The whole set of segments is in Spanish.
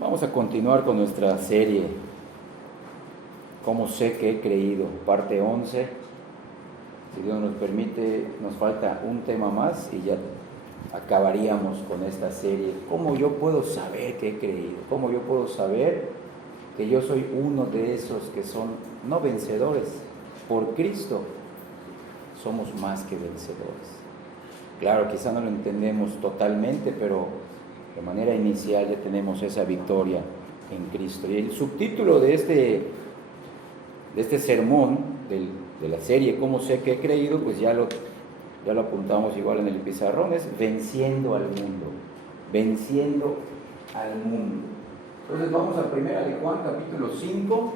Vamos a continuar con nuestra serie, ¿Cómo sé que he creído? Parte 11. Si Dios nos permite, nos falta un tema más y ya acabaríamos con esta serie. ¿Cómo yo puedo saber que he creído? ¿Cómo yo puedo saber que yo soy uno de esos que son no vencedores? Por Cristo somos más que vencedores. Claro, quizá no lo entendemos totalmente, pero de manera inicial ya tenemos esa victoria en Cristo. Y el subtítulo de este sermón, de la serie ¿Cómo sé que he creído? Pues ya lo apuntamos igual en el pizarrón, es Venciendo al Mundo. Venciendo al Mundo. Entonces vamos a 1 de Juan, capítulo 5.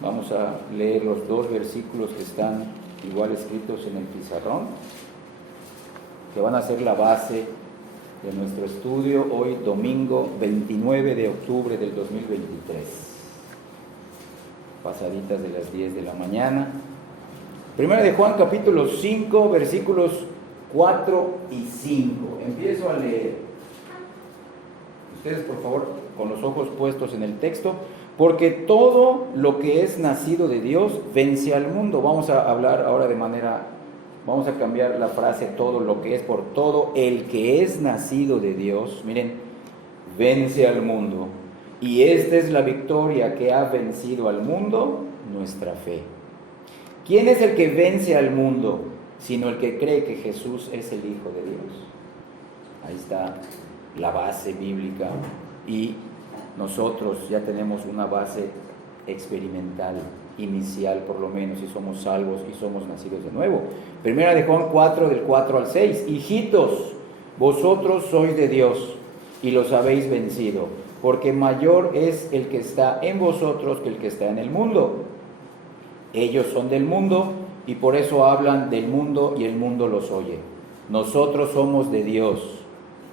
Vamos a leer los dos versículos que están igual escritos en el pizarrón, que van a ser la base de nuestro estudio hoy, domingo 29 de octubre del 2023, pasaditas de las 10 de la mañana. Primera de Juan, capítulo 5, versículos 4 y 5. Empiezo a leer. Ustedes, por favor, con los ojos puestos en el texto. Porque todo lo que es nacido de Dios vence al mundo. Vamos a hablar ahora vamos a cambiar la frase todo lo que es por todo el que es nacido de Dios. Miren, vence al mundo. Y esta es la victoria que ha vencido al mundo, nuestra fe. ¿Quién es el que vence al mundo? Sino el que cree que Jesús es el Hijo de Dios. Ahí está la base bíblica. Y nosotros ya tenemos una base experimental, inicial por lo menos, y somos salvos y somos nacidos de nuevo. Primera de Juan 4, del 4 al 6. Hijitos, vosotros sois de Dios y los habéis vencido, porque mayor es el que está en vosotros que el que está en el mundo. Ellos son del mundo y por eso hablan del mundo y el mundo los oye. Nosotros somos de Dios.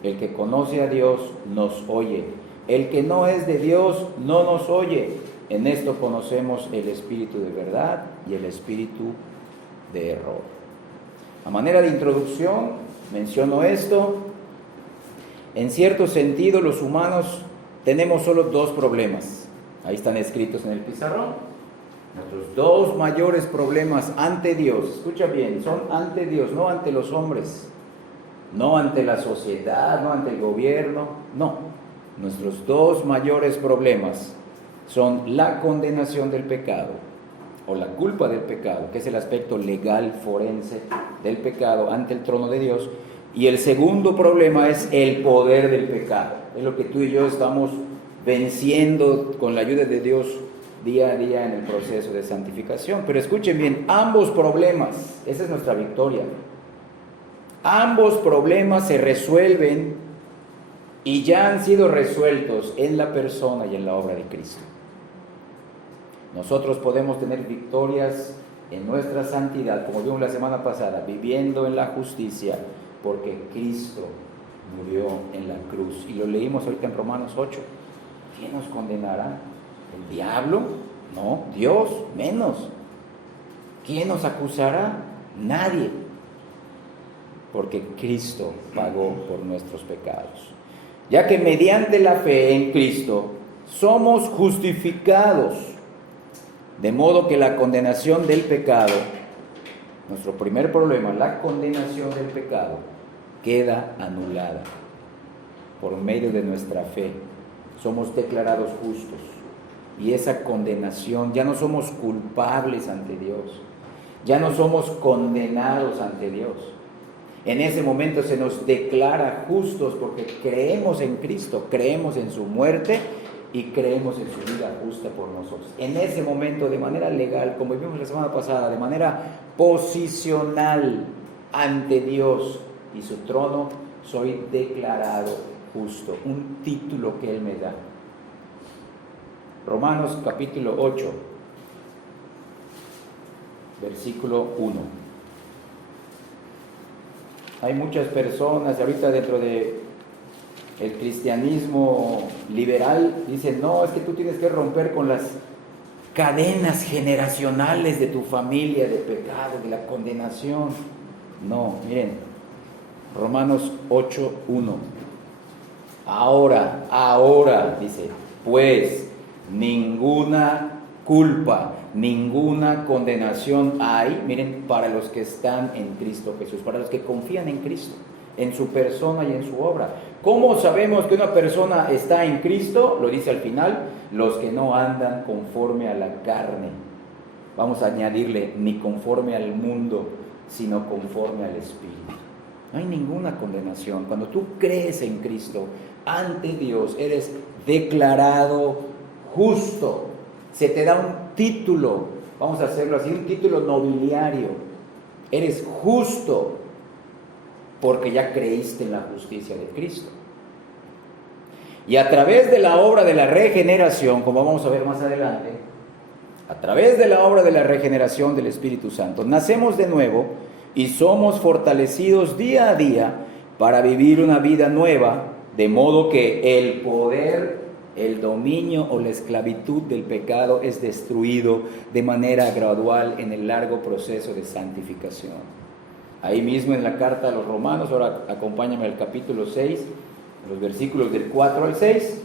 El que conoce a Dios nos oye. El que no es de Dios no nos oye. En esto conocemos el espíritu de verdad y el espíritu de error. A manera de introducción, menciono esto. En cierto sentido, los humanos tenemos solo dos problemas. Ahí están escritos en el pizarrón. Nuestros dos mayores problemas ante Dios, escucha bien, son ante Dios, no ante los hombres, no ante la sociedad, no ante el gobierno, no. Nuestros dos mayores problemas son la condenación del pecado o la culpa del pecado, que es el aspecto legal forense del pecado ante el trono de Dios, y el segundo problema es el poder del pecado. Es lo que tú y yo estamos venciendo con la ayuda de Dios día a día en el proceso de santificación. Pero escuchen bien, ambos problemas, esa es nuestra victoria, ambos problemas se resuelven y ya han sido resueltos en la persona y en la obra de Cristo. Nosotros podemos tener victorias en nuestra santidad, como vimos la semana pasada, viviendo en la justicia, porque Cristo murió en la cruz. Y lo leímos ahorita en Romanos 8. ¿Quién nos condenará? ¿El diablo? No, Dios, menos. ¿Quién nos acusará? Nadie. Porque Cristo pagó por nuestros pecados. Ya que mediante la fe en Cristo somos justificados, de modo que la condenación del pecado, nuestro primer problema, la condenación del pecado, queda anulada por medio de nuestra fe. Somos declarados justos y esa condenación, ya no somos culpables ante Dios, ya no somos condenados ante Dios. En ese momento se nos declara justos porque creemos en Cristo, creemos en su muerte y creemos en su vida justa por nosotros. En ese momento, de manera legal, como vimos la semana pasada, de manera posicional ante Dios y su trono, soy declarado justo, un título que Él me da. Romanos capítulo 8, versículo 1. Hay muchas personas ahorita dentro de el cristianismo liberal, dicen, no, es que tú tienes que romper con las cadenas generacionales de tu familia, de pecado, de la condenación. No, miren, Romanos 8:1. Ahora, dice, pues ninguna culpa, ninguna condenación hay, miren, para los que están en Cristo Jesús, para los que confían en Cristo, en su persona y en su obra. ¿Cómo sabemos que una persona está en Cristo? Lo dice al final, los que no andan conforme a la carne. Vamos a añadirle, ni conforme al mundo, sino conforme al Espíritu. No hay ninguna condenación. Cuando tú crees en Cristo, ante Dios eres declarado justo. Se te da un título, vamos a hacerlo así, un título nobiliario. Eres justo porque ya creíste en la justicia de Cristo. Y a través de la obra de la regeneración, como vamos a ver más adelante, a través de la obra de la regeneración del Espíritu Santo, nacemos de nuevo y somos fortalecidos día a día para vivir una vida nueva, de modo que el poder, el dominio o la esclavitud del pecado es destruido de manera gradual en el largo proceso de santificación. Ahí mismo en la carta a los Romanos, ahora acompáñame al capítulo 6, los versículos del 4 al 6.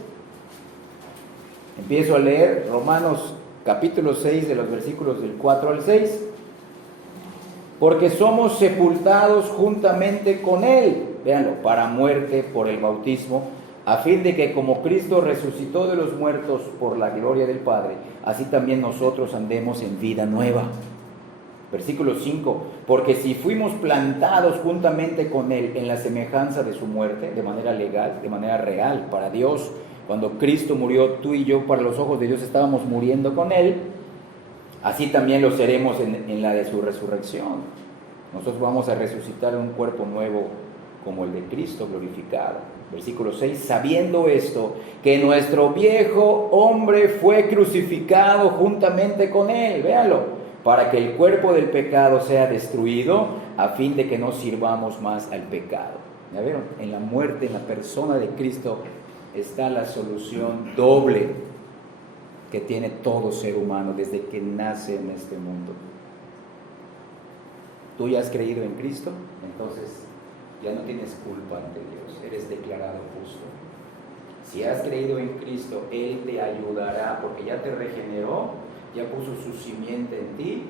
Empiezo a leer Romanos capítulo 6 de los versículos del 4 al 6. Porque somos sepultados juntamente con Él, véanlo, para muerte por el bautismo, a fin de que como Cristo resucitó de los muertos por la gloria del Padre, así también nosotros andemos en vida nueva. Versículo 5, porque si fuimos plantados juntamente con Él en la semejanza de su muerte, de manera legal, de manera real, para Dios, cuando Cristo murió, tú y yo, para los ojos de Dios, estábamos muriendo con Él, así también lo seremos en la de su resurrección. Nosotros vamos a resucitar en un cuerpo nuevo como el de Cristo glorificado. Versículo 6, sabiendo esto, que nuestro viejo hombre fue crucificado juntamente con Él, véanlo, para que el cuerpo del pecado sea destruido, a fin de que no sirvamos más al pecado. ¿Ya vieron? En la muerte, en la persona de Cristo, está la solución doble que tiene todo ser humano desde que nace en este mundo. ¿Tú ya has creído en Cristo? Entonces ya no tienes culpa ante Dios, eres declarado justo. Si has creído en Cristo, Él te ayudará, porque ya te regeneró, ya puso su simiente en ti,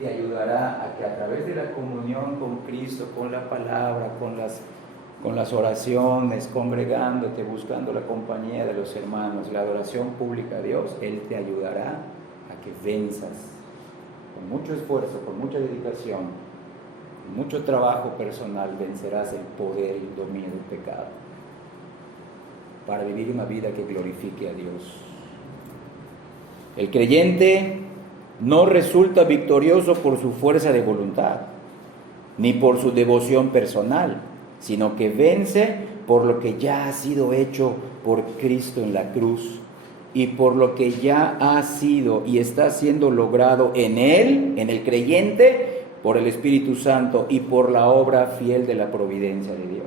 te ayudará a que a través de la comunión con Cristo, con la palabra, con las oraciones, congregándote, buscando la compañía de los hermanos, la adoración pública a Dios, Él te ayudará a que venzas con mucho esfuerzo, con mucha dedicación, con mucho trabajo personal, vencerás el poder y el dominio del pecado para vivir una vida que glorifique a Dios. El creyente no resulta victorioso por su fuerza de voluntad, ni por su devoción personal, sino que vence por lo que ya ha sido hecho por Cristo en la cruz y por lo que ya ha sido y está siendo logrado en Él, en el creyente, por el Espíritu Santo y por la obra fiel de la providencia de Dios.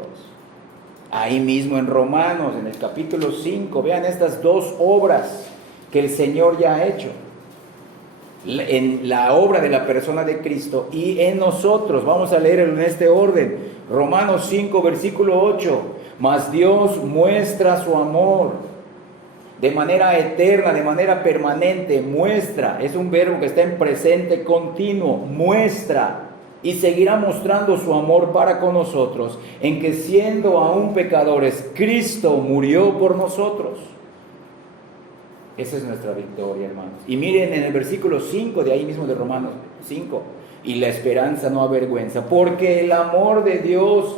Ahí mismo en Romanos, en el capítulo 5, vean estas dos obras que el Señor ya ha hecho, en la obra de la persona de Cristo y en nosotros. Vamos a leer en este orden, Romanos 5, versículo 8, mas Dios muestra su amor de manera eterna, de manera permanente, muestra, es un verbo que está en presente continuo, muestra, y seguirá mostrando su amor para con nosotros, en que siendo aún pecadores, Cristo murió por nosotros. Esa es nuestra victoria, hermanos. Y miren en el versículo 5 de ahí mismo de Romanos 5. Y la esperanza no avergüenza, porque el amor de Dios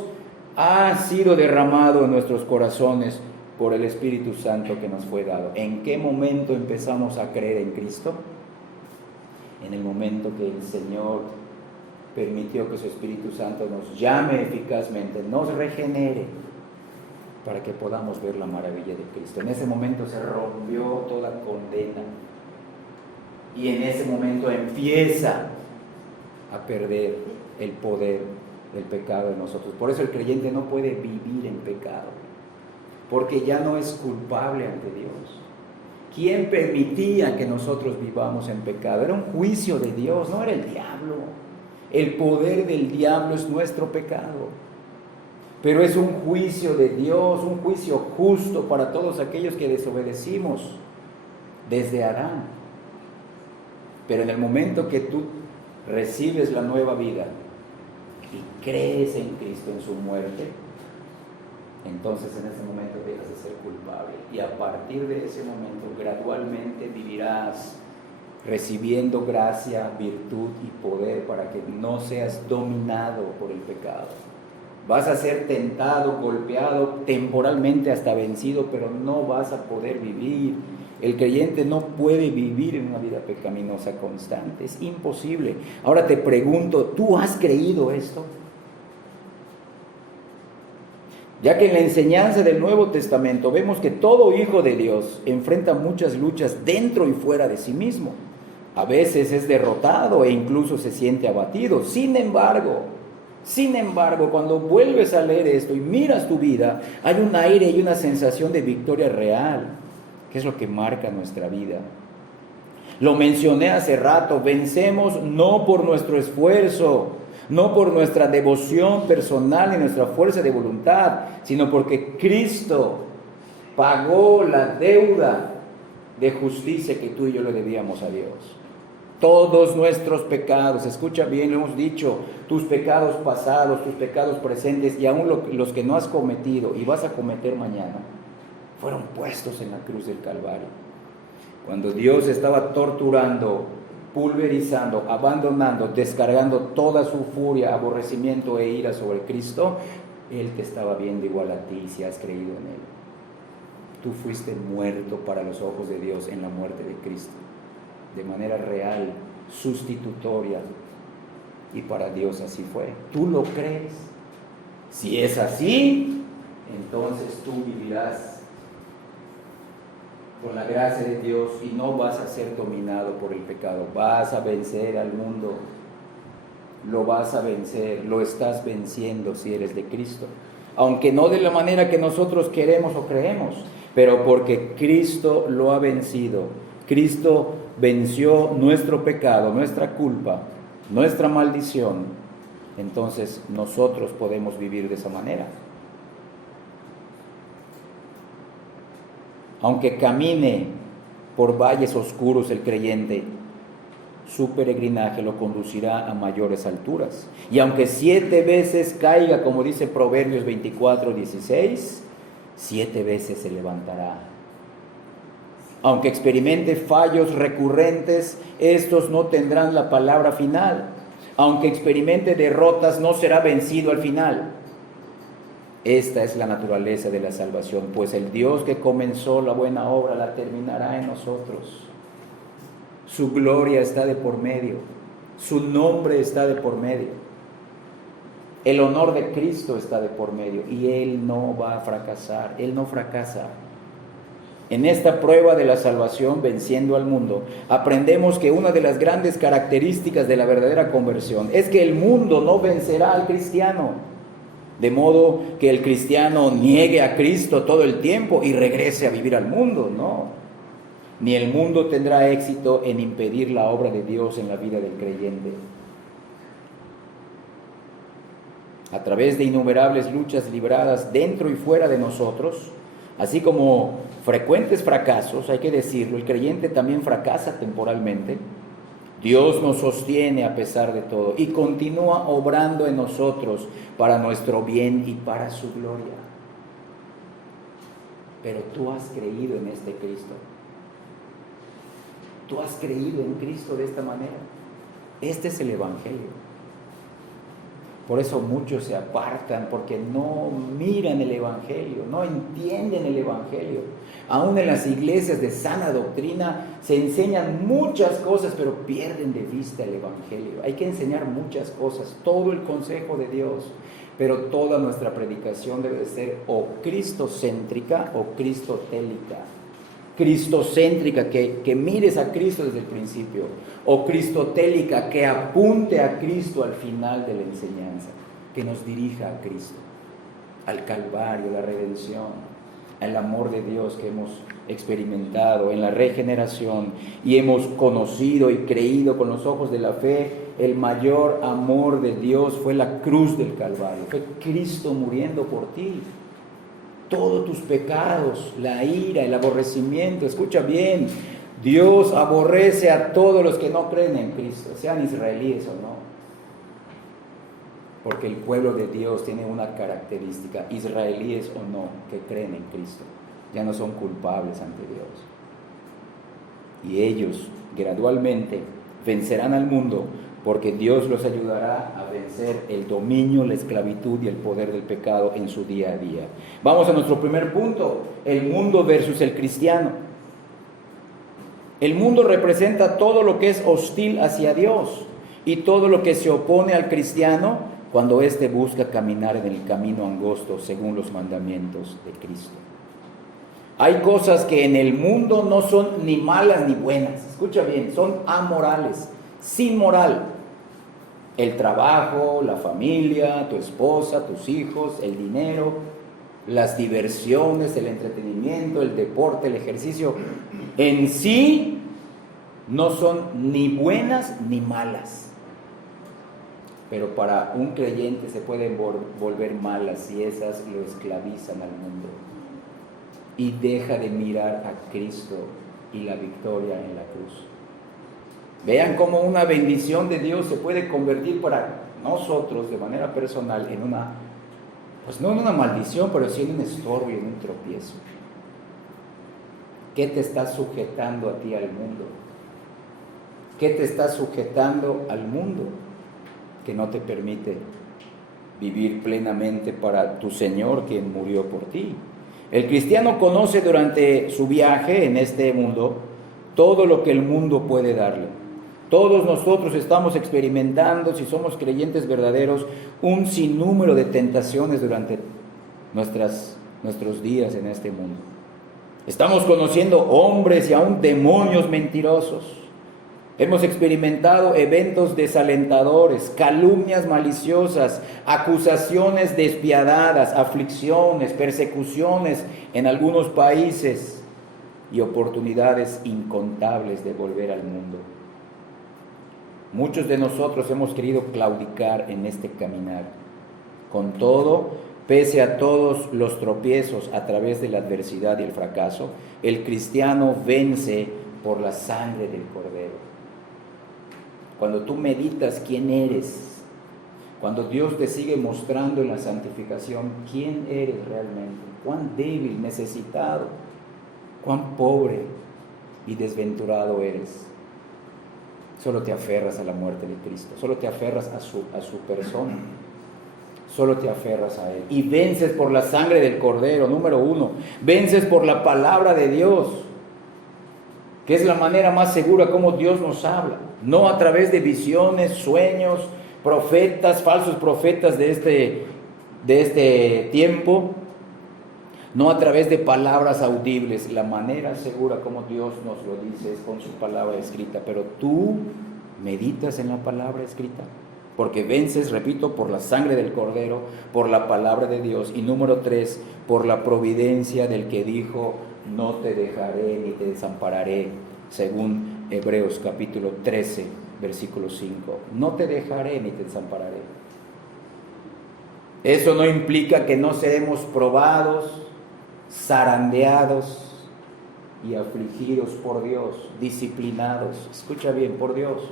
ha sido derramado en nuestros corazones por el Espíritu Santo que nos fue dado. ¿En qué momento empezamos a creer en Cristo? En el momento que el Señor permitió que su Espíritu Santo nos llame eficazmente, nos regenere, para que podamos ver la maravilla de Cristo. En ese momento se rompió toda condena y en ese momento empieza a perder el poder del pecado en nosotros. Por eso el creyente no puede vivir en pecado, porque ya no es culpable ante Dios. ¿Quién permitía que nosotros vivamos en pecado? Era un juicio de Dios, no era el diablo. El poder del diablo es nuestro pecado. pero es un juicio de Dios, un juicio justo para todos aquellos que desobedecimos desde Adán. Pero en el momento que tú recibes la nueva vida y crees en Cristo, en su muerte, entonces en ese momento dejas de ser culpable, y a partir de ese momento gradualmente vivirás recibiendo gracia, virtud y poder para que no seas dominado por el pecado. Vas a ser tentado, golpeado, temporalmente hasta vencido, pero no vas a poder vivir. El creyente no puede vivir en una vida pecaminosa constante, es imposible. Ahora te pregunto, ¿tú has creído esto? Ya que en la enseñanza del Nuevo Testamento vemos que todo hijo de Dios enfrenta muchas luchas dentro y fuera de sí mismo. A veces es derrotado e incluso se siente abatido. Sin embargo, cuando vuelves a leer esto y miras tu vida, hay un aire y una sensación de victoria real, que es lo que marca nuestra vida. Lo mencioné hace rato, vencemos no por nuestro esfuerzo, no por nuestra devoción personal ni nuestra fuerza de voluntad, sino porque Cristo pagó la deuda de justicia que tú y yo le debíamos a Dios. Todos nuestros pecados, escucha bien, lo hemos dicho, tus pecados pasados, tus pecados presentes y aún los que no has cometido y vas a cometer mañana, fueron puestos en la cruz del Calvario. Cuando Dios estaba torturando, pulverizando, abandonando, descargando toda su furia, aborrecimiento e ira sobre Cristo, Él te estaba viendo igual a ti si has creído en Él. Tú fuiste muerto para los ojos de Dios en la muerte de Cristo, de manera real, sustitutoria, y para Dios así fue. ¿Tú lo crees? Si es así, entonces tú vivirás con la gracia de Dios y no vas a ser dominado por el pecado. Vas a vencer al mundo, lo vas a vencer, lo estás venciendo si eres de Cristo, aunque no de la manera que nosotros queremos o creemos, pero porque Cristo lo ha vencido. Cristo venció nuestro pecado, nuestra culpa, nuestra maldición. Entonces nosotros podemos vivir de esa manera. Aunque camine por valles oscuros el creyente, su peregrinaje lo conducirá a mayores alturas. Y aunque 7 veces caiga, como dice Proverbios 24:16, 7 veces se levantará. Aunque experimente fallos recurrentes, estos no tendrán la palabra final. Aunque experimente derrotas, no será vencido al final. Esta es la naturaleza de la salvación, pues el Dios que comenzó la buena obra la terminará en nosotros. Su gloria está de por medio, su nombre está de por medio, el honor de Cristo está de por medio, y Él no va a fracasar, Él no fracasa. En esta prueba de la salvación, venciendo al mundo, aprendemos que una de las grandes características de la verdadera conversión es que el mundo no vencerá al cristiano. De modo que el cristiano niegue a Cristo todo el tiempo y regrese a vivir al mundo, no. Ni el mundo tendrá éxito en impedir la obra de Dios en la vida del creyente. A través de innumerables luchas libradas dentro y fuera de nosotros, así como frecuentes fracasos, hay que decirlo, el creyente también fracasa temporalmente. Dios nos sostiene a pesar de todo y continúa obrando en nosotros para nuestro bien y para su gloria. Pero tú has creído en este Cristo. Tú has creído en Cristo de esta manera. Este es el Evangelio. Por eso muchos se apartan, porque no miran el Evangelio, no entienden el Evangelio. Aún en las iglesias de sana doctrina se enseñan muchas cosas, pero pierden de vista el Evangelio. Hay que enseñar muchas cosas, todo el consejo de Dios, pero toda nuestra predicación debe ser o cristocéntrica o cristotélica. Cristocéntrica, que mires a Cristo desde el principio, o cristotélica, que apunte a Cristo al final de la enseñanza, que nos dirija a Cristo, al Calvario, la redención. el amor de Dios que hemos experimentado en la regeneración y hemos conocido y creído con los ojos de la fe, el mayor amor de Dios fue la cruz del Calvario, fue Cristo muriendo por ti. Todos tus pecados, la ira, el aborrecimiento, escucha bien, Dios aborrece a todos los que no creen en Cristo, sean israelíes o no. Porque el pueblo de Dios tiene una característica, israelíes o no, que creen en Cristo, ya no son culpables ante Dios. Y ellos gradualmente vencerán al mundo, porque Dios los ayudará a vencer el dominio, la esclavitud y el poder del pecado en su día a día. Vamos a nuestro primer punto, el mundo versus el cristiano. El mundo representa todo lo que es hostil hacia Dios y todo lo que se opone al cristiano cuando éste busca caminar en el camino angosto según los mandamientos de Cristo. Hay cosas que en el mundo no son ni malas ni buenas, escucha bien, son amorales, sin moral. El trabajo, la familia, tu esposa, tus hijos, el dinero, las diversiones, el entretenimiento, el deporte, el ejercicio, en sí no son ni buenas ni malas. Pero para un creyente se pueden volver malas si esas lo esclavizan al mundo y deja de mirar a Cristo y la victoria en la cruz. Vean cómo una bendición de Dios se puede convertir para nosotros de manera personal en una, pues no en una maldición, pero sí en un estorbo y en un tropiezo. ¿Qué te está sujetando a ti al mundo? ¿Qué te está sujetando al mundo que no te permite vivir plenamente para tu Señor, quien murió por ti? El cristiano conoce durante su viaje en este mundo todo lo que el mundo puede darle. Todos nosotros estamos experimentando, si somos creyentes verdaderos, un sinnúmero de tentaciones durante nuestros días en este mundo. Estamos conociendo hombres y aún demonios mentirosos. Hemos experimentado eventos desalentadores, calumnias maliciosas, acusaciones despiadadas, aflicciones, persecuciones en algunos países y oportunidades incontables de volver al mundo. Muchos de nosotros hemos querido claudicar en este caminar. Con todo, pese a todos los tropiezos a través de la adversidad y el fracaso, el cristiano vence por la sangre del Cordero. Cuando tú meditas quién eres, cuando Dios te sigue mostrando en la santificación quién eres realmente, cuán débil, necesitado, cuán pobre y desventurado eres, solo te aferras a la muerte de Cristo, solo te aferras a su persona, solo te aferras a Él y vences por la sangre del Cordero. Número 1, vences por la palabra de Dios, que es la manera más segura como Dios nos habla, no a través de visiones, sueños, profetas, falsos profetas de este tiempo, no a través de palabras audibles. La manera segura como Dios nos lo dice es con su palabra escrita, pero tú meditas en la palabra escrita, porque vences, repito, por la sangre del Cordero, por la palabra de Dios, y número 3, por la providencia del que dijo: no te dejaré ni te desampararé, según Hebreos capítulo 13, versículo 5. No te dejaré ni te desampararé. Eso no implica que no seremos probados, zarandeados y afligidos por Dios, disciplinados, escucha bien, por Dios,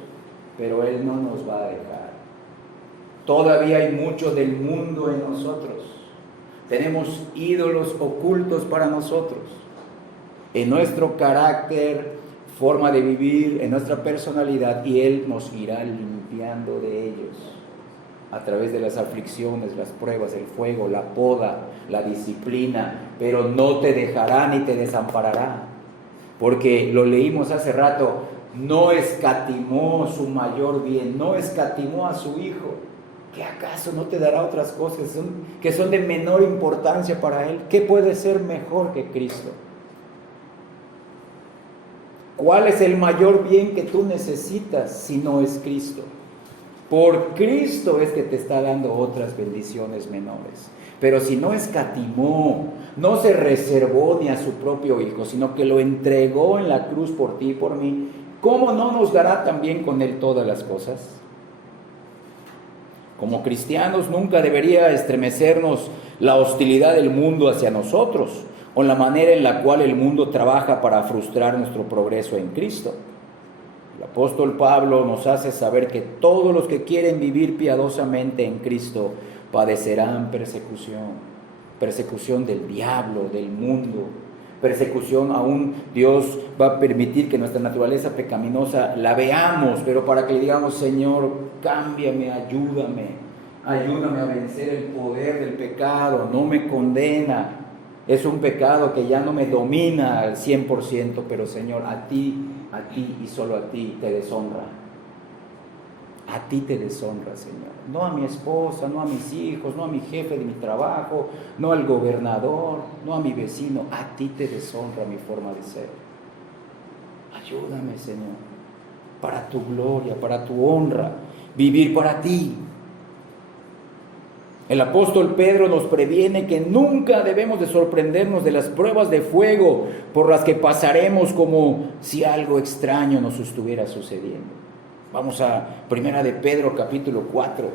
pero Él no nos va a dejar. Todavía hay mucho del mundo en nosotros, tenemos ídolos ocultos para nosotros, en nuestro carácter, forma de vivir, en nuestra personalidad, y Él nos irá limpiando de ellos a través de las aflicciones, las pruebas, el fuego, la poda, la disciplina, pero no te dejará ni te desamparará, porque lo leímos hace rato, no escatimó su mayor bien, no escatimó a su Hijo. ¿Qué acaso no te dará otras cosas que son de menor importancia para Él? ¿Qué puede ser mejor que Cristo? ¿Cuál es el mayor bien que tú necesitas si no es Cristo? Por Cristo es que te está dando otras bendiciones menores. Pero si no escatimó, no se reservó ni a su propio Hijo, sino que lo entregó en la cruz por ti y por mí, ¿cómo no nos dará también con Él todas las cosas? Como cristianos nunca debería estremecernos la hostilidad del mundo hacia nosotros, o la manera en la cual el mundo trabaja para frustrar nuestro progreso en Cristo. El apóstol Pablo nos hace saber que todos los que quieren vivir piadosamente en Cristo padecerán persecución del diablo, del mundo, persecución. Aún Dios va a permitir que nuestra naturaleza pecaminosa la veamos, pero para que le digamos: Señor, cámbiame, ayúdame a vencer el poder del pecado, no me condena. Es un pecado que ya no me domina al 100%, pero Señor, a ti y solo a ti te deshonra. A ti te deshonra, Señor. No a mi esposa, no a mis hijos, no a mi jefe de mi trabajo, no al gobernador, no a mi vecino. A ti te deshonra mi forma de ser. Ayúdame, Señor, para tu gloria, para tu honra, vivir para ti. El apóstol Pedro nos previene que nunca debemos de sorprendernos de las pruebas de fuego por las que pasaremos como si algo extraño nos estuviera sucediendo. Vamos a Primera de Pedro capítulo 4.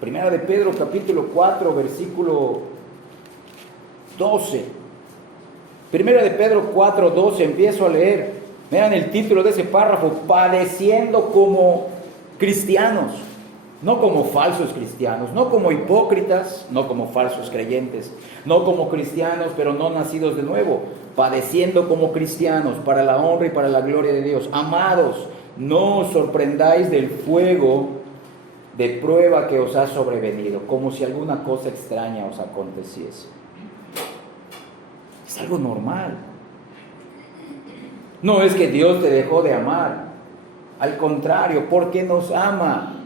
Primera de Pedro capítulo 4 versículo 12. Primera de Pedro 4, 12, empiezo a leer. Vean el título de ese párrafo: padeciendo como cristianos, no como falsos cristianos, no como hipócritas, no como falsos creyentes, no como cristianos pero no nacidos de nuevo, padeciendo como cristianos para la honra y para la gloria de Dios. Amados, no os sorprendáis del fuego de prueba que os ha sobrevenido, como si alguna cosa extraña os aconteciese. Es algo normal. No es que Dios te dejó de amar. Al contrario, porque nos ama.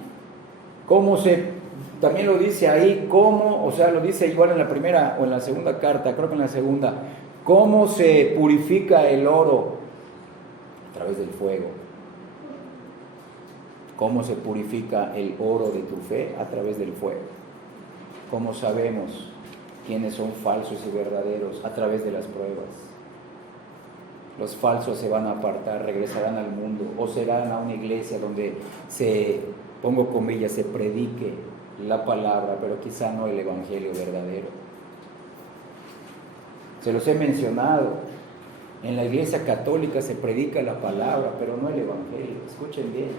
También lo dice ahí, lo dice igual en la primera o en la segunda carta, creo que en la segunda, cómo se purifica el oro a través del fuego. ¿Cómo se purifica el oro de tu fe? A través del fuego. ¿Cómo sabemos quiénes son falsos y verdaderos? A través de las pruebas. Los falsos se van a apartar, regresarán al mundo o serán a una iglesia donde pongo comillas, se predique la palabra, pero quizá no el evangelio verdadero. Se los he mencionado, en la iglesia católica se predica la palabra, pero no el evangelio. Escuchen bien,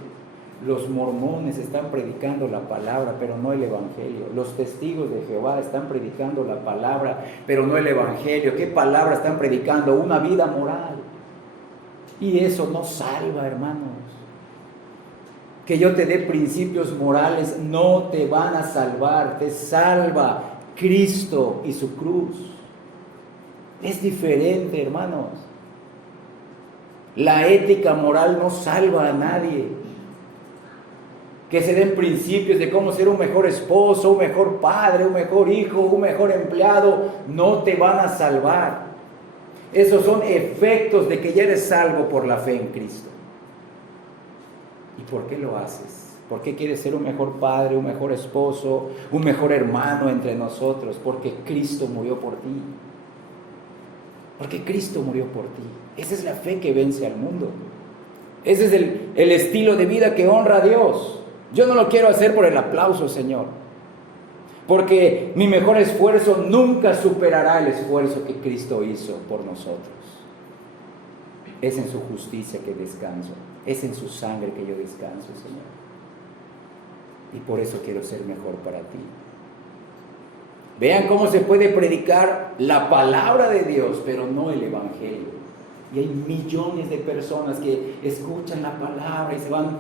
los mormones están predicando la palabra, pero no el evangelio. Los testigos de Jehová están predicando la palabra, pero no el evangelio. ¿Qué palabra están predicando? Una vida moral. Y eso no salva, hermanos. Que yo te dé principios morales no te van a salvar, te salva Cristo y su cruz. Es diferente, hermanos. La ética moral no salva a nadie. Que se den principios de cómo ser un mejor esposo, un mejor padre, un mejor hijo, un mejor empleado, no te van a salvar. Esos son efectos de que ya eres salvo por la fe en Cristo. ¿Y por qué lo haces? ¿Por qué quieres ser un mejor padre, un mejor esposo, un mejor hermano entre nosotros? Porque Cristo murió por ti. Porque Cristo murió por ti. Esa es la fe que vence al mundo. Ese es el estilo de vida que honra a Dios. Yo no lo quiero hacer por el aplauso, Señor. Porque mi mejor esfuerzo nunca superará el esfuerzo que Cristo hizo por nosotros. Es en su justicia que descanso. Es en su sangre que yo descanso, Señor. Y por eso quiero ser mejor para ti. Vean cómo se puede predicar la palabra de Dios, pero no el evangelio. Y hay millones de personas que escuchan la palabra y se van: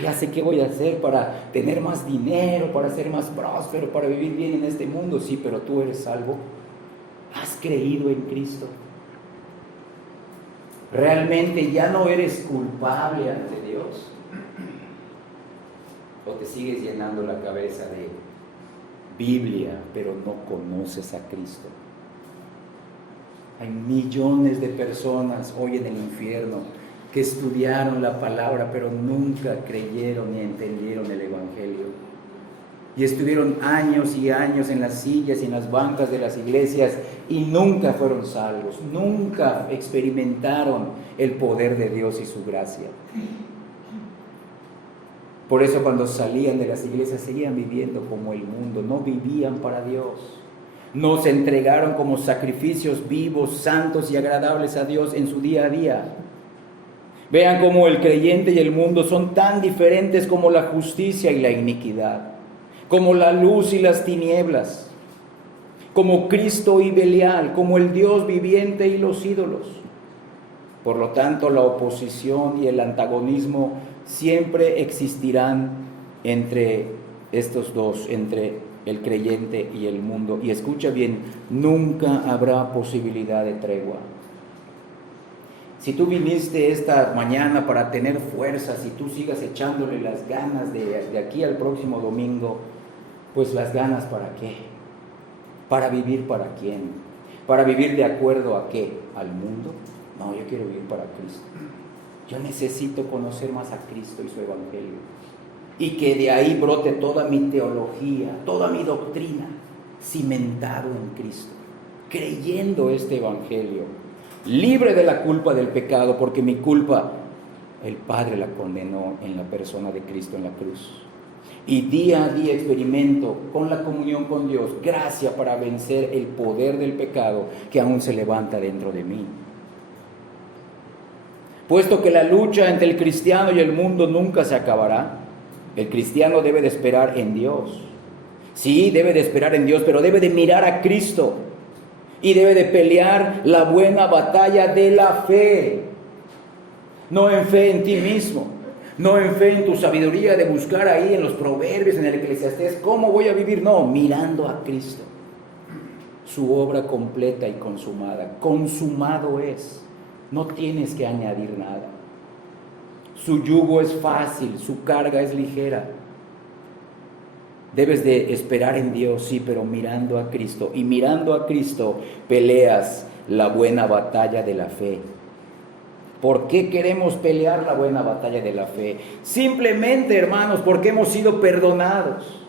ya sé qué voy a hacer para tener más dinero, para ser más próspero, para vivir bien en este mundo. Sí, pero tú eres salvo. ¿Has creído en Cristo? ¿Realmente ya no eres culpable ante Dios? ¿O te sigues llenando la cabeza de Biblia, pero no conoces a Cristo? Hay millones de personas hoy en el infierno que estudiaron la palabra, pero nunca creyeron ni entendieron el Evangelio. Y estuvieron años y años en las sillas y en las bancas de las iglesias y nunca fueron salvos, nunca experimentaron el poder de Dios y su gracia. Por eso cuando salían de las iglesias seguían viviendo como el mundo, no vivían para Dios. No se entregaron como sacrificios vivos, santos y agradables a Dios en su día a día. Vean cómo el creyente y el mundo son tan diferentes como la justicia y la iniquidad, como la luz y las tinieblas, como Cristo y Belial, como el Dios viviente y los ídolos. Por lo tanto, la oposición y el antagonismo siempre existirán entre estos dos, entre el creyente y el mundo. Y escucha bien, nunca habrá posibilidad de tregua. Si tú viniste esta mañana para tener fuerzas y tú sigas echándole las ganas de aquí al próximo domingo, pues las ganas ¿para qué? ¿Para vivir para quién? ¿Para vivir de acuerdo a qué? ¿Al mundo? No, yo quiero vivir para Cristo. Yo necesito conocer más a Cristo y su Evangelio. Y que de ahí brote toda mi teología, toda mi doctrina, cimentado en Cristo, creyendo este Evangelio, libre de la culpa del pecado, porque mi culpa, el Padre la condenó en la persona de Cristo en la cruz. Y día a día experimento con la comunión con Dios gracia para vencer el poder del pecado que aún se levanta dentro de mí. Puesto que la lucha entre el cristiano y el mundo nunca se acabará, el cristiano debe de esperar en Dios. Sí, debe de esperar en Dios, pero debe de mirar a Cristo y debe de pelear la buena batalla de la fe. No en fe en ti mismo, no en fe en tu sabiduría de buscar ahí en los proverbios, en el Eclesiastés, ¿cómo voy a vivir? No, mirando a Cristo, su obra completa y consumada. Consumado es, no tienes que añadir nada. Su yugo es fácil, su carga es ligera. Debes de esperar en Dios, sí, pero mirando a Cristo. Y mirando a Cristo peleas la buena batalla de la fe. ¿Por qué queremos pelear la buena batalla de la fe? Simplemente, hermanos, porque hemos sido perdonados.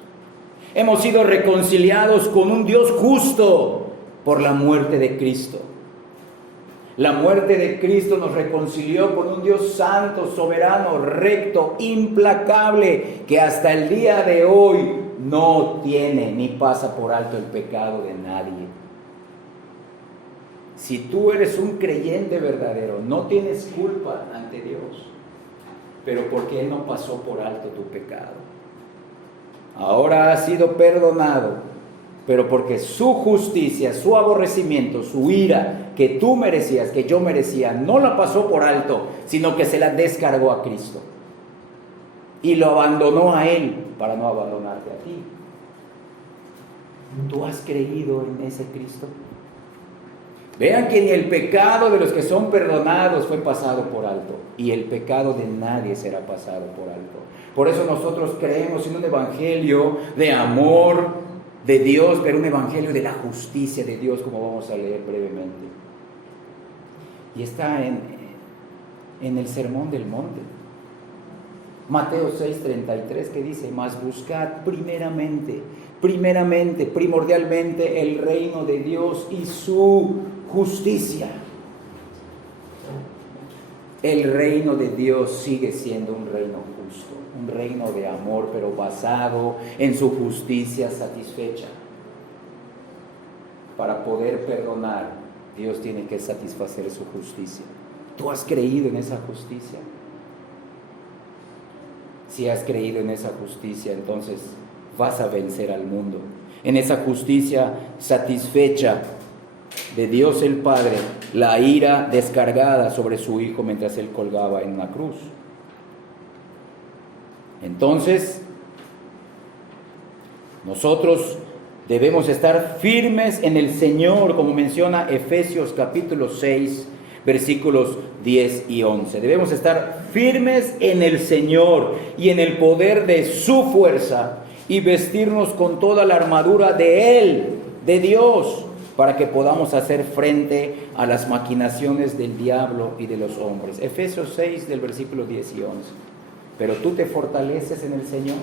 Hemos sido reconciliados con un Dios justo por la muerte de Cristo. La muerte de Cristo nos reconcilió con un Dios santo, soberano, recto, implacable, que hasta el día de hoy no tiene ni pasa por alto el pecado de nadie. Si tú eres un creyente verdadero, no tienes culpa ante Dios, pero porque Él no pasó por alto tu pecado. Ahora has sido perdonado, pero porque su justicia, su aborrecimiento, su ira que tú merecías, que yo merecía, no la pasó por alto, sino que se la descargó a Cristo y lo abandonó a Él para no abandonarte a ti. ¿Tú has creído en ese Cristo? Vean que ni el pecado de los que son perdonados fue pasado por alto, y el pecado de nadie será pasado por alto. Por eso nosotros creemos en un evangelio de amor de Dios, pero un evangelio de la justicia de Dios, como vamos a leer brevemente. Y está en el Sermón del Monte. Mateo 6:33, que dice: mas buscad primordialmente el reino de Dios y su justicia. El reino de Dios sigue siendo un reino justo, un reino de amor, pero basado en su justicia satisfecha. Para poder perdonar, Dios tiene que satisfacer su justicia. ¿Tú has creído en esa justicia? Si has creído en esa justicia, entonces vas a vencer al mundo. En esa justicia satisfecha de Dios el Padre, la ira descargada sobre su Hijo mientras Él colgaba en una cruz. Entonces, nosotros debemos estar firmes en el Señor, como menciona Efesios capítulo 6, versículos 10 y 11. Debemos estar firmes en el Señor y en el poder de su fuerza, y vestirnos con toda la armadura de Él, de Dios, para que podamos hacer frente a las maquinaciones del diablo y de los hombres. Efesios 6 del versículo 10 y 11. Pero tú te fortaleces en el Señor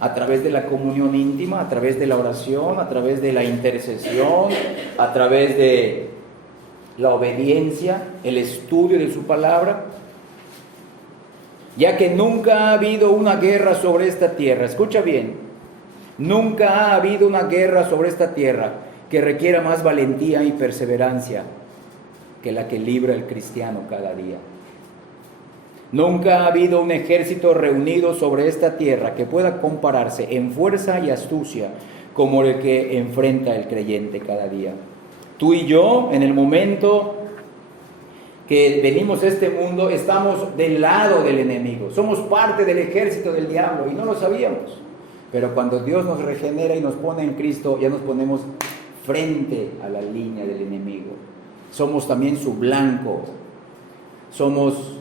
a través de la comunión íntima, a través de la oración, a través de la intercesión, a través de la obediencia, el estudio de su palabra. Ya que nunca ha habido una guerra sobre esta tierra, escucha bien, nunca ha habido una guerra sobre esta tierra que requiera más valentía y perseverancia que la que libra el cristiano cada día. Nunca ha habido un ejército reunido sobre esta tierra que pueda compararse en fuerza y astucia como el que enfrenta el creyente cada día. Tú y yo, en el momento que venimos a este mundo, estamos del lado del enemigo. Somos parte del ejército del diablo y no lo sabíamos. Pero cuando Dios nos regenera y nos pone en Cristo, ya nos ponemos frente a la línea del enemigo. Somos también su blanco. Somos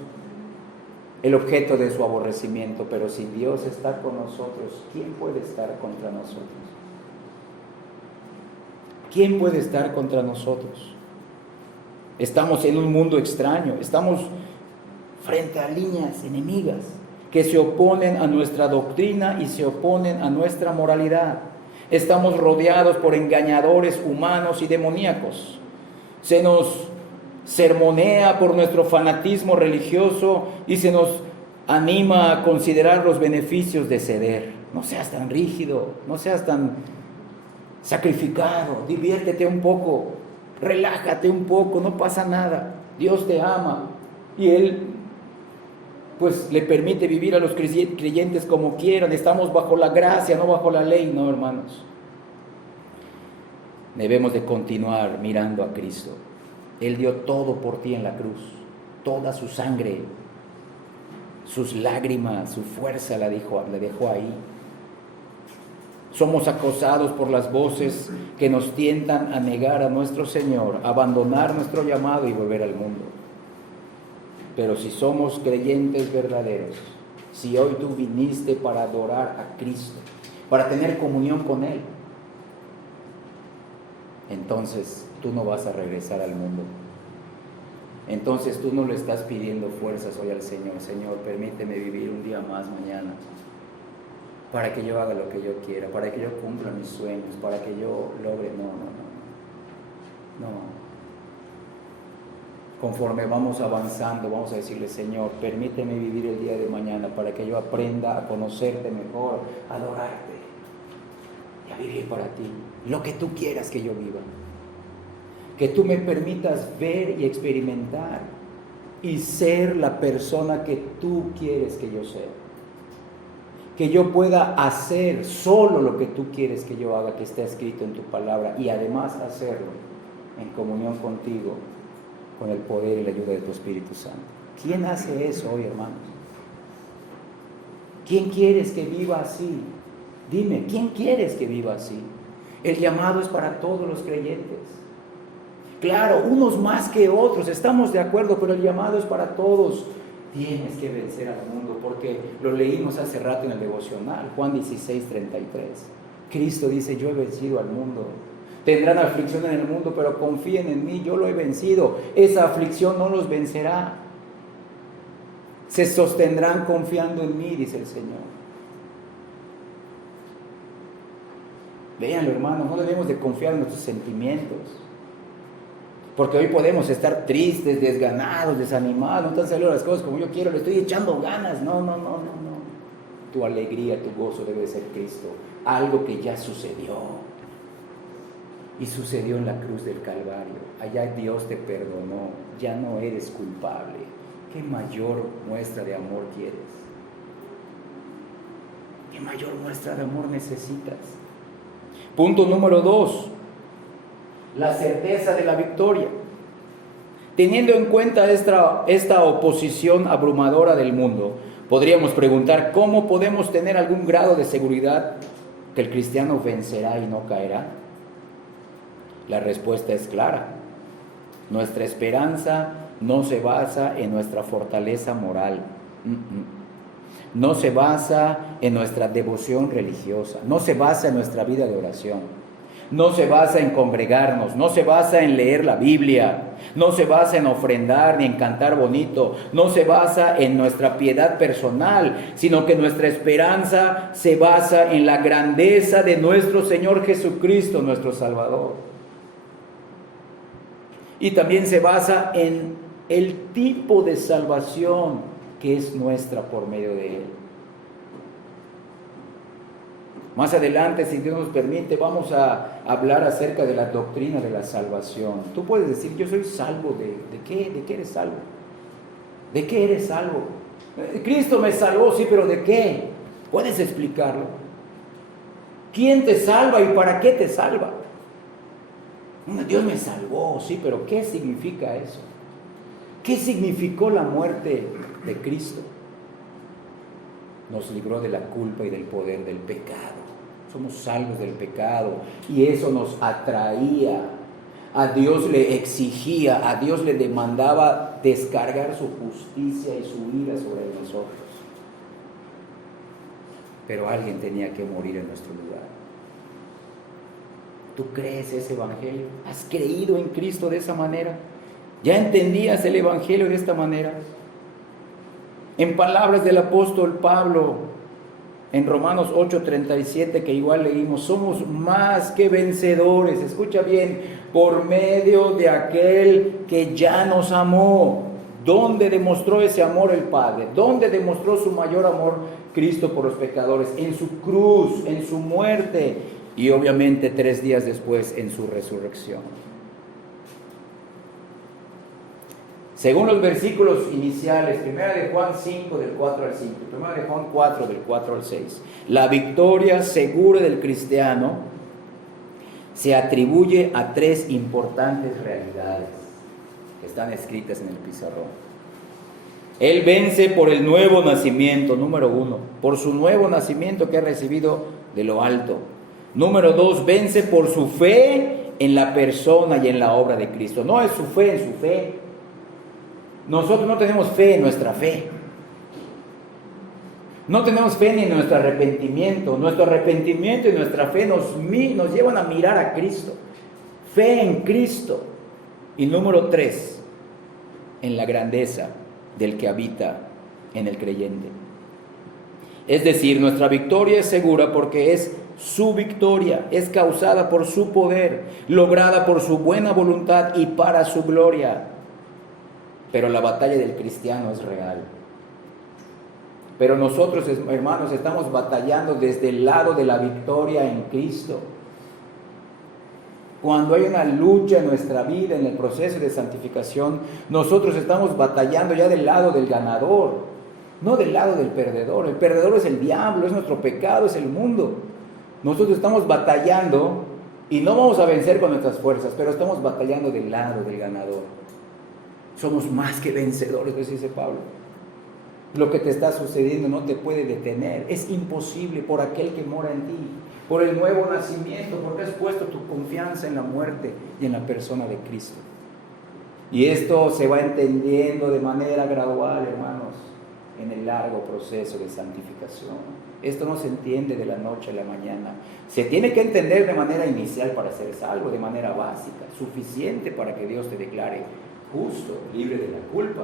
el objeto de su aborrecimiento. Pero si Dios está con nosotros, ¿quién puede estar contra nosotros? ¿Quién puede estar contra nosotros? Estamos en un mundo extraño, estamos frente a líneas enemigas que se oponen a nuestra doctrina y se oponen a nuestra moralidad. Estamos rodeados por engañadores humanos y demoníacos. Se nos sermonea por nuestro fanatismo religioso y se nos anima a considerar los beneficios de ceder. No seas tan rígido, no seas tan sacrificado, diviértete un poco, relájate un poco, no pasa nada. Dios te ama y Él pues le permite vivir a los creyentes como quieran. Estamos bajo la gracia, no bajo la ley, no, hermanos. Debemos de continuar mirando a Cristo. Él dio todo por ti en la cruz, toda su sangre, sus lágrimas, su fuerza la dejó ahí. Somos acosados por las voces que nos tientan a negar a nuestro Señor, abandonar nuestro llamado y volver al mundo. Pero si somos creyentes verdaderos, si hoy tú viniste para adorar a Cristo, para tener comunión con Él, entonces tú no vas a regresar al mundo. Entonces tú no le estás pidiendo fuerzas hoy al Señor. Señor, permíteme vivir un día más mañana, para que yo haga lo que yo quiera, para que yo cumpla mis sueños, para que yo logre. No. Conforme vamos avanzando, vamos a decirle: Señor, permíteme vivir el día de mañana para que yo aprenda a conocerte mejor, a adorarte y a vivir para ti, lo que tú quieras que yo viva. Que tú me permitas ver y experimentar y ser la persona que tú quieres que yo sea. Que yo pueda hacer solo lo que tú quieres que yo haga, que está escrito en tu palabra, y además hacerlo en comunión contigo, con el poder y la ayuda de tu Espíritu Santo. ¿Quién hace eso hoy, hermanos? ¿Quién quieres que viva así? Dime, ¿quién quieres que viva así? El llamado es para todos los creyentes. Claro, unos más que otros, estamos de acuerdo, pero el llamado es para todos. Tienes que vencer al mundo, porque lo leímos hace rato en el devocional, Juan 16:33. Cristo dice: yo he vencido al mundo. Tendrán aflicción en el mundo, pero confíen en mí, yo lo he vencido. Esa aflicción no los vencerá. Se sostendrán confiando en mí, dice el Señor. Véanlo, hermanos, no debemos de confiar en nuestros sentimientos. Porque hoy podemos estar tristes, desganados, desanimados, no están saliendo las cosas como yo quiero, le estoy echando ganas. No. Tu alegría, tu gozo debe ser Cristo, algo que ya sucedió. Y sucedió en la cruz del Calvario. Allá Dios te perdonó, ya no eres culpable. ¿Qué mayor muestra de amor quieres? ¿Qué mayor muestra de amor necesitas? Punto número 2. La certeza de la victoria. Teniendo en cuenta esta oposición abrumadora del mundo, podríamos preguntar: ¿cómo podemos tener algún grado de seguridad que el cristiano vencerá y no caerá? La respuesta es clara. Nuestra esperanza no se basa en nuestra fortaleza moral. No se basa en nuestra devoción religiosa. No se basa en nuestra vida de oración. no se basa en congregarnos, no se basa en leer la Biblia, no se basa en ofrendar ni en cantar bonito, no se basa en nuestra piedad personal, sino que nuestra esperanza se basa en la grandeza de nuestro Señor Jesucristo, nuestro Salvador. Y también se basa en el tipo de salvación que es nuestra por medio de Él. Más adelante, si Dios nos permite, vamos a hablar acerca de la doctrina de la salvación. Tú puedes decir, yo soy salvo, ¿de qué? ¿De qué eres salvo? ¿De qué eres salvo? Cristo me salvó, sí, pero ¿de qué? ¿Puedes explicarlo? ¿Quién te salva y para qué te salva? Dios me salvó, sí, pero ¿qué significa eso? ¿Qué significó la muerte de Cristo? Nos libró de la culpa y del poder del pecado. Somos salvos del pecado y eso nos atraía. A Dios le exigía, a Dios le demandaba descargar su justicia y su ira sobre nosotros. Pero alguien tenía que morir en nuestro lugar. ¿Tú crees ese evangelio? ¿Has creído en Cristo de esa manera? ¿Ya entendías el evangelio de esta manera? En palabras del apóstol Pablo, en Romanos 8:37, que igual leímos, somos más que vencedores, escucha bien, por medio de aquel que ya nos amó. ¿Dónde demostró ese amor el Padre? ¿Dónde demostró su mayor amor Cristo por los pecadores? En su cruz, en su muerte y obviamente 3 días después en su resurrección. Según los versículos iniciales, 1 de Juan 5 del 4 al 5, 1 de Juan 4 del 4 al 6, la victoria segura del cristiano se atribuye a 3 importantes realidades que están escritas en el pizarrón. Él vence por el nuevo nacimiento, número 1, por su nuevo nacimiento que ha recibido de lo alto. Número 2, vence por su fe en la persona y en la obra de Cristo. No es su fe en su fe. Nosotros no tenemos fe en nuestra fe. No tenemos fe ni en nuestro arrepentimiento. Nuestro arrepentimiento y nuestra fe nos llevan a mirar a Cristo. Fe en Cristo. Y número 3, en la grandeza del que habita en el creyente. Es decir, nuestra victoria es segura porque es su victoria, es causada por su poder, lograda por su buena voluntad y para su gloria. Pero la batalla del cristiano es real. Pero nosotros, hermanos, estamos batallando desde el lado de la victoria en Cristo. Cuando hay una lucha en nuestra vida, en el proceso de santificación, nosotros estamos batallando ya del lado del ganador, no del lado del perdedor. El perdedor es el diablo, es nuestro pecado, es el mundo. Nosotros estamos batallando y no vamos a vencer con nuestras fuerzas, pero estamos batallando del lado del ganador. Somos más que vencedores, dice Pablo. Lo que te está sucediendo no te puede detener. Es imposible por aquel que mora en ti, por el nuevo nacimiento, porque has puesto tu confianza en la muerte y en la persona de Cristo. Y esto se va entendiendo de manera gradual, hermanos, en el largo proceso de santificación. Esto no se entiende de la noche a la mañana. Se tiene que entender de manera inicial para ser salvo, de manera básica, suficiente para que Dios te declare justo, libre de la culpa.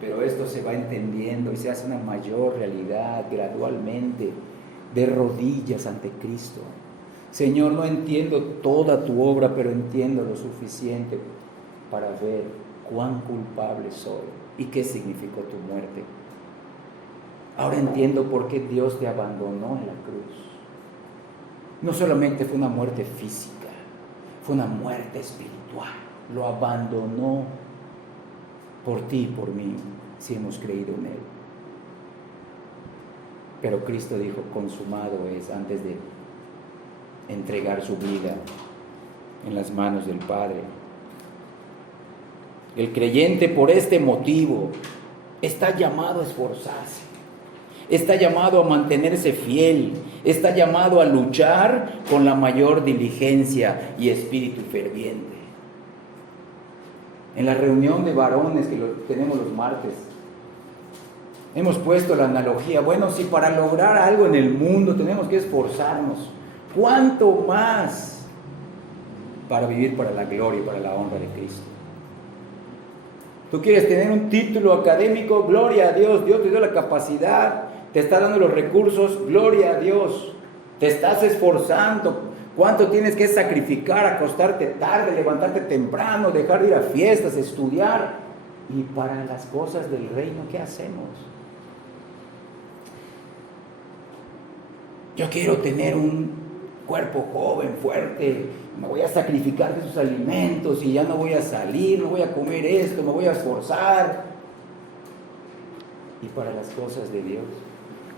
Pero esto se va entendiendo y se hace una mayor realidad gradualmente, de rodillas ante Cristo. Señor, no entiendo toda tu obra, pero entiendo lo suficiente para ver cuán culpable soy y qué significó tu muerte. Ahora entiendo por qué Dios te abandonó en la cruz. No solamente fue una muerte física, fue una muerte espiritual. Lo abandonó por ti y por mí, si hemos creído en Él. Pero Cristo dijo, consumado es, antes de entregar su vida en las manos del Padre. El creyente, por este motivo, está llamado a esforzarse, está llamado a mantenerse fiel, está llamado a luchar con la mayor diligencia y espíritu ferviente. En la reunión de varones que tenemos los martes, hemos puesto la analogía, bueno, si para lograr algo en el mundo tenemos que esforzarnos, ¿cuánto más para vivir para la gloria y para la honra de Cristo. Tú quieres tener un título académico, gloria a Dios, Dios te dio la capacidad, te está dando los recursos, gloria a Dios, te estás esforzando. ¿Cuánto tienes que sacrificar, acostarte tarde, levantarte temprano, dejar de ir a fiestas, estudiar? Y para las cosas del reino, ¿qué hacemos? Yo quiero tener un cuerpo joven, fuerte, me voy a sacrificar de esos alimentos y ya no voy a salir, no voy a comer esto, me voy a esforzar. Y para las cosas de Dios,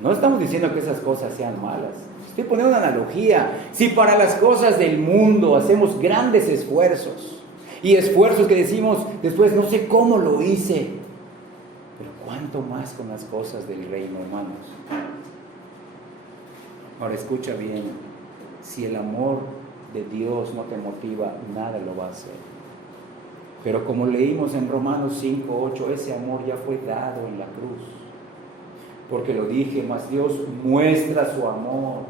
no estamos diciendo que esas cosas sean malas, estoy poniendo una analogía. Si para las cosas del mundo hacemos grandes esfuerzos, y esfuerzos que decimos después, no sé cómo lo hice, pero cuánto más con las cosas del reino, hermanos. Ahora escucha bien, si el amor de Dios no te motiva, nada lo va a hacer. Pero como leímos en Romanos 5:8, ese amor ya fue dado en la cruz. Porque lo dije, mas Dios muestra su amor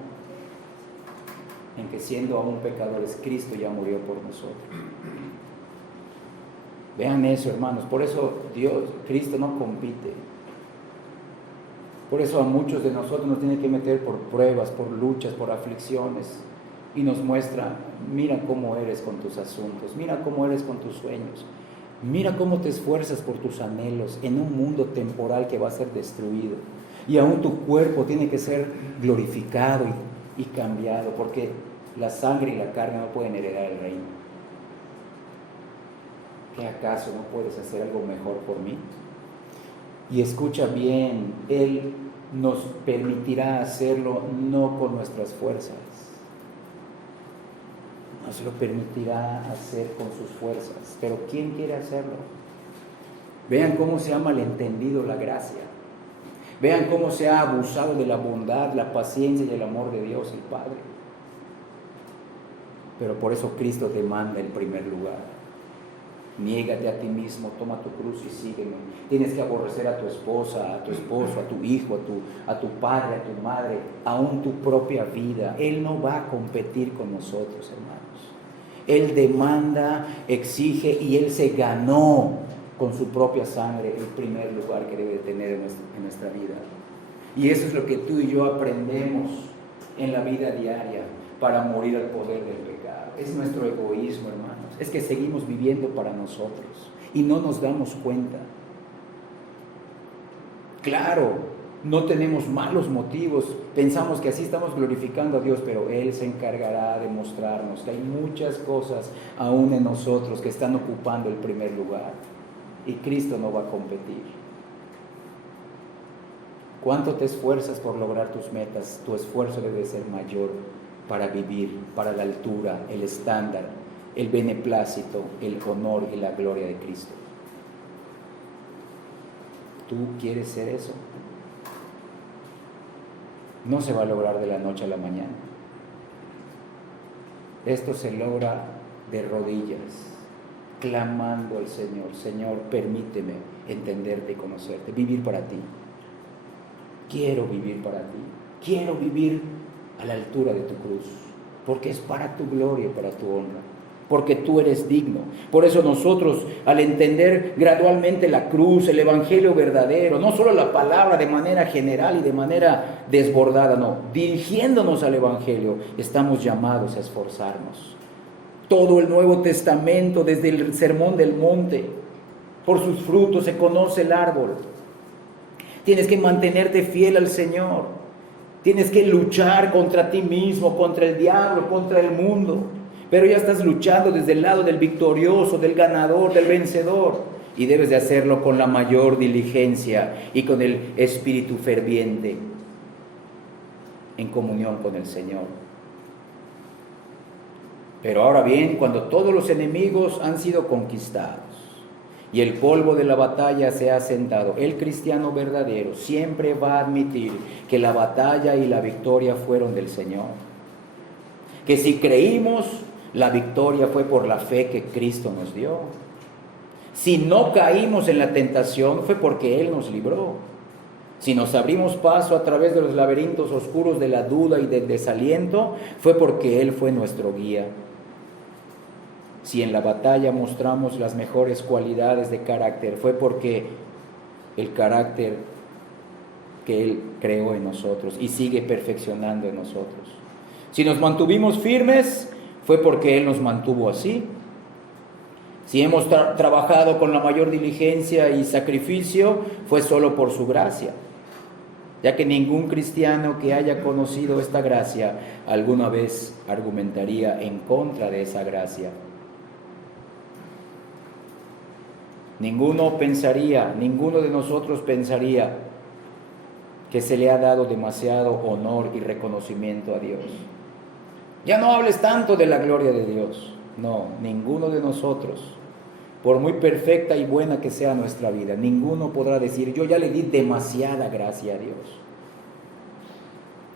en que siendo aún pecadores, Cristo ya murió por nosotros. Vean eso, hermanos. Por eso Cristo no compite. Por eso a muchos de nosotros nos tiene que meter por pruebas, por luchas, por aflicciones. Y nos muestra, mira cómo eres con tus asuntos, mira cómo eres con tus sueños, mira cómo te esfuerzas por tus anhelos en un mundo temporal que va a ser destruido. Y aún tu cuerpo tiene que ser glorificado y cambiado, porque la sangre y la carne no pueden heredar el reino. ¿Qué acaso no puedes hacer algo mejor por mí? Y escucha bien, Él nos permitirá hacerlo no con nuestras fuerzas, nos lo permitirá hacer con sus fuerzas. Pero ¿quién quiere hacerlo? Vean cómo se ha malentendido la gracia. Vean cómo se ha abusado de la bondad, la paciencia y el amor de Dios el Padre. Pero por eso Cristo demanda el primer lugar. Niégate a ti mismo, toma tu cruz y sígueme. Tienes que aborrecer a tu esposa, a tu esposo, a tu hijo, a tu padre, a tu madre, aún tu propia vida. Él no va a competir con nosotros, hermanos. Él demanda, exige y Él se ganó con su propia sangre el primer lugar que debe tener en nuestra vida. Y eso es lo que tú y yo aprendemos en la vida diaria para morir al poder del pecado. Es nuestro egoísmo, hermanos. Es que seguimos viviendo para nosotros y no nos damos cuenta. Claro, no tenemos malos motivos, pensamos que así estamos glorificando a Dios, pero Él se encargará de mostrarnos que hay muchas cosas aún en nosotros que están ocupando el primer lugar y Cristo no va a competir. ¿Cuánto te esfuerzas por lograr tus metas? Tu esfuerzo debe ser mayor para vivir, para la altura, el estándar, el beneplácito, el honor y la gloria de Cristo. ¿Tú quieres ser eso? No se va a lograr de la noche a la mañana. Esto se logra de rodillas, clamando al Señor. Señor, permíteme entenderte y conocerte, vivir para ti. Quiero vivir para ti. Quiero vivir a la altura de tu cruz, porque es para tu gloria y para tu honra, porque tú eres digno. Por eso nosotros, al entender gradualmente la cruz, el evangelio verdadero, no solo la palabra de manera general y de manera desbordada, no, dirigiéndonos al evangelio, estamos llamados a esforzarnos. Todo el Nuevo Testamento, desde el Sermón del Monte, por sus frutos se conoce el árbol. Tienes que mantenerte fiel al Señor. Tienes que luchar contra ti mismo, contra el diablo, contra el mundo. Pero ya estás luchando desde el lado del victorioso, del ganador, del vencedor. Y debes de hacerlo con la mayor diligencia y con el espíritu ferviente, en comunión con el Señor. Pero ahora bien, cuando todos los enemigos han sido conquistados y el polvo de la batalla se ha sentado, el cristiano verdadero siempre va a admitir que la batalla y la victoria fueron del Señor. Que si creímos, la victoria fue por la fe que Cristo nos dio. Si no caímos en la tentación, fue porque Él nos libró. Si nos abrimos paso a través de los laberintos oscuros de la duda y del desaliento, fue porque Él fue nuestro guía. Si en la batalla mostramos las mejores cualidades de carácter, fue porque el carácter que Él creó en nosotros y sigue perfeccionando en nosotros. Si nos mantuvimos firmes, fue porque Él nos mantuvo así. Si hemos trabajado con la mayor diligencia y sacrificio, fue solo por su gracia, ya que ningún cristiano que haya conocido esta gracia alguna vez argumentaría en contra de esa gracia. Ninguno de nosotros pensaría que se le ha dado demasiado honor y reconocimiento a Dios. Ya no hables tanto de la gloria de Dios. No, ninguno de nosotros, por muy perfecta y buena que sea nuestra vida, ninguno podrá decir, yo ya le di demasiada gracia a Dios.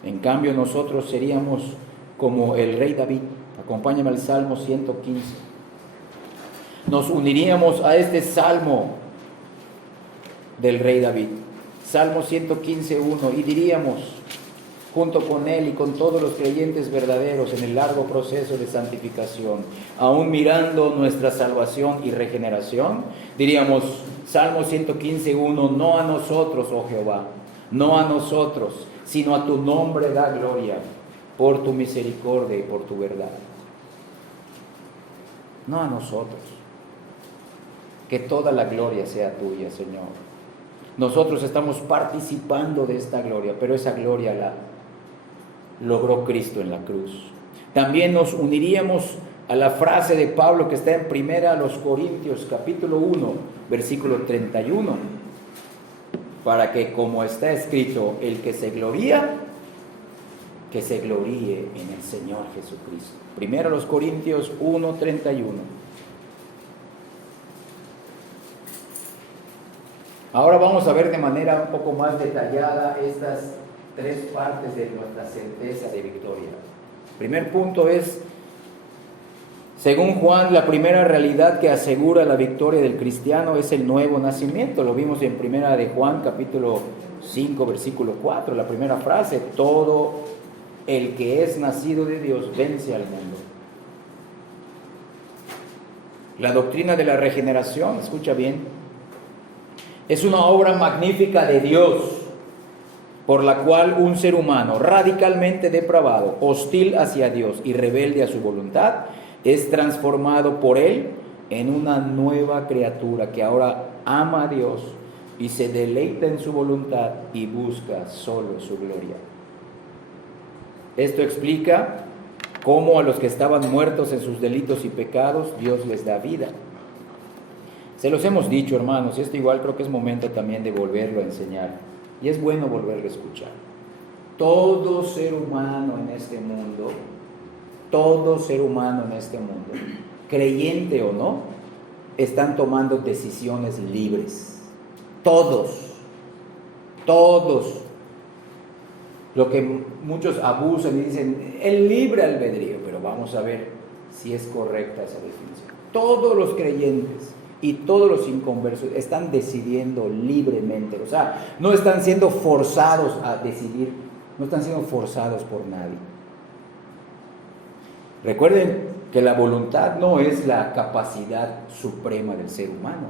En cambio, nosotros seríamos como el rey David. Acompáñame al Salmo 115. Nos uniríamos a este salmo del rey David, Salmo 115:1, y diríamos, junto con él y con todos los creyentes verdaderos en el largo proceso de santificación, aún mirando nuestra salvación y regeneración, diríamos, Salmo 115:1, no a nosotros, oh Jehová, no a nosotros, sino a tu nombre da gloria, por tu misericordia y por tu verdad. No a nosotros. Que toda la gloria sea tuya, Señor. Nosotros estamos participando de esta gloria, pero esa gloria la logró Cristo en la cruz. También nos uniríamos a la frase de Pablo que está en 1 Corintios capítulo 1, versículo 31, para que, como está escrito, el que se gloría, que se gloríe en el Señor Jesucristo. 1 Corintios 1, 31. Ahora vamos a ver de manera un poco más detallada estas tres partes de nuestra certeza de victoria. Primer punto es, según Juan, la primera realidad que asegura la victoria del cristiano es el nuevo nacimiento. Lo vimos en 1 de Juan, capítulo 5, versículo 4, la primera frase, todo el que es nacido de Dios vence al mundo. La doctrina de la regeneración, escucha bien, es una obra magnífica de Dios, por la cual un ser humano radicalmente depravado, hostil hacia Dios y rebelde a su voluntad, es transformado por Él en una nueva criatura que ahora ama a Dios y se deleita en su voluntad y busca solo su gloria. Esto explica cómo a los que estaban muertos en sus delitos y pecados, Dios les da vida. Se los hemos dicho, hermanos, y esto igual creo que es momento también de volverlo a enseñar. Y es bueno volverlo a escuchar. Todo ser humano en este mundo, creyente o no, están tomando decisiones libres. Todos. Lo que muchos abusan y dicen, el libre albedrío, pero vamos a ver si es correcta esa definición. Todos los creyentes y todos los inconversos están decidiendo libremente, o sea, no están siendo forzados a decidir, no están siendo forzados por nadie. Recuerden que la voluntad no es la capacidad suprema del ser humano.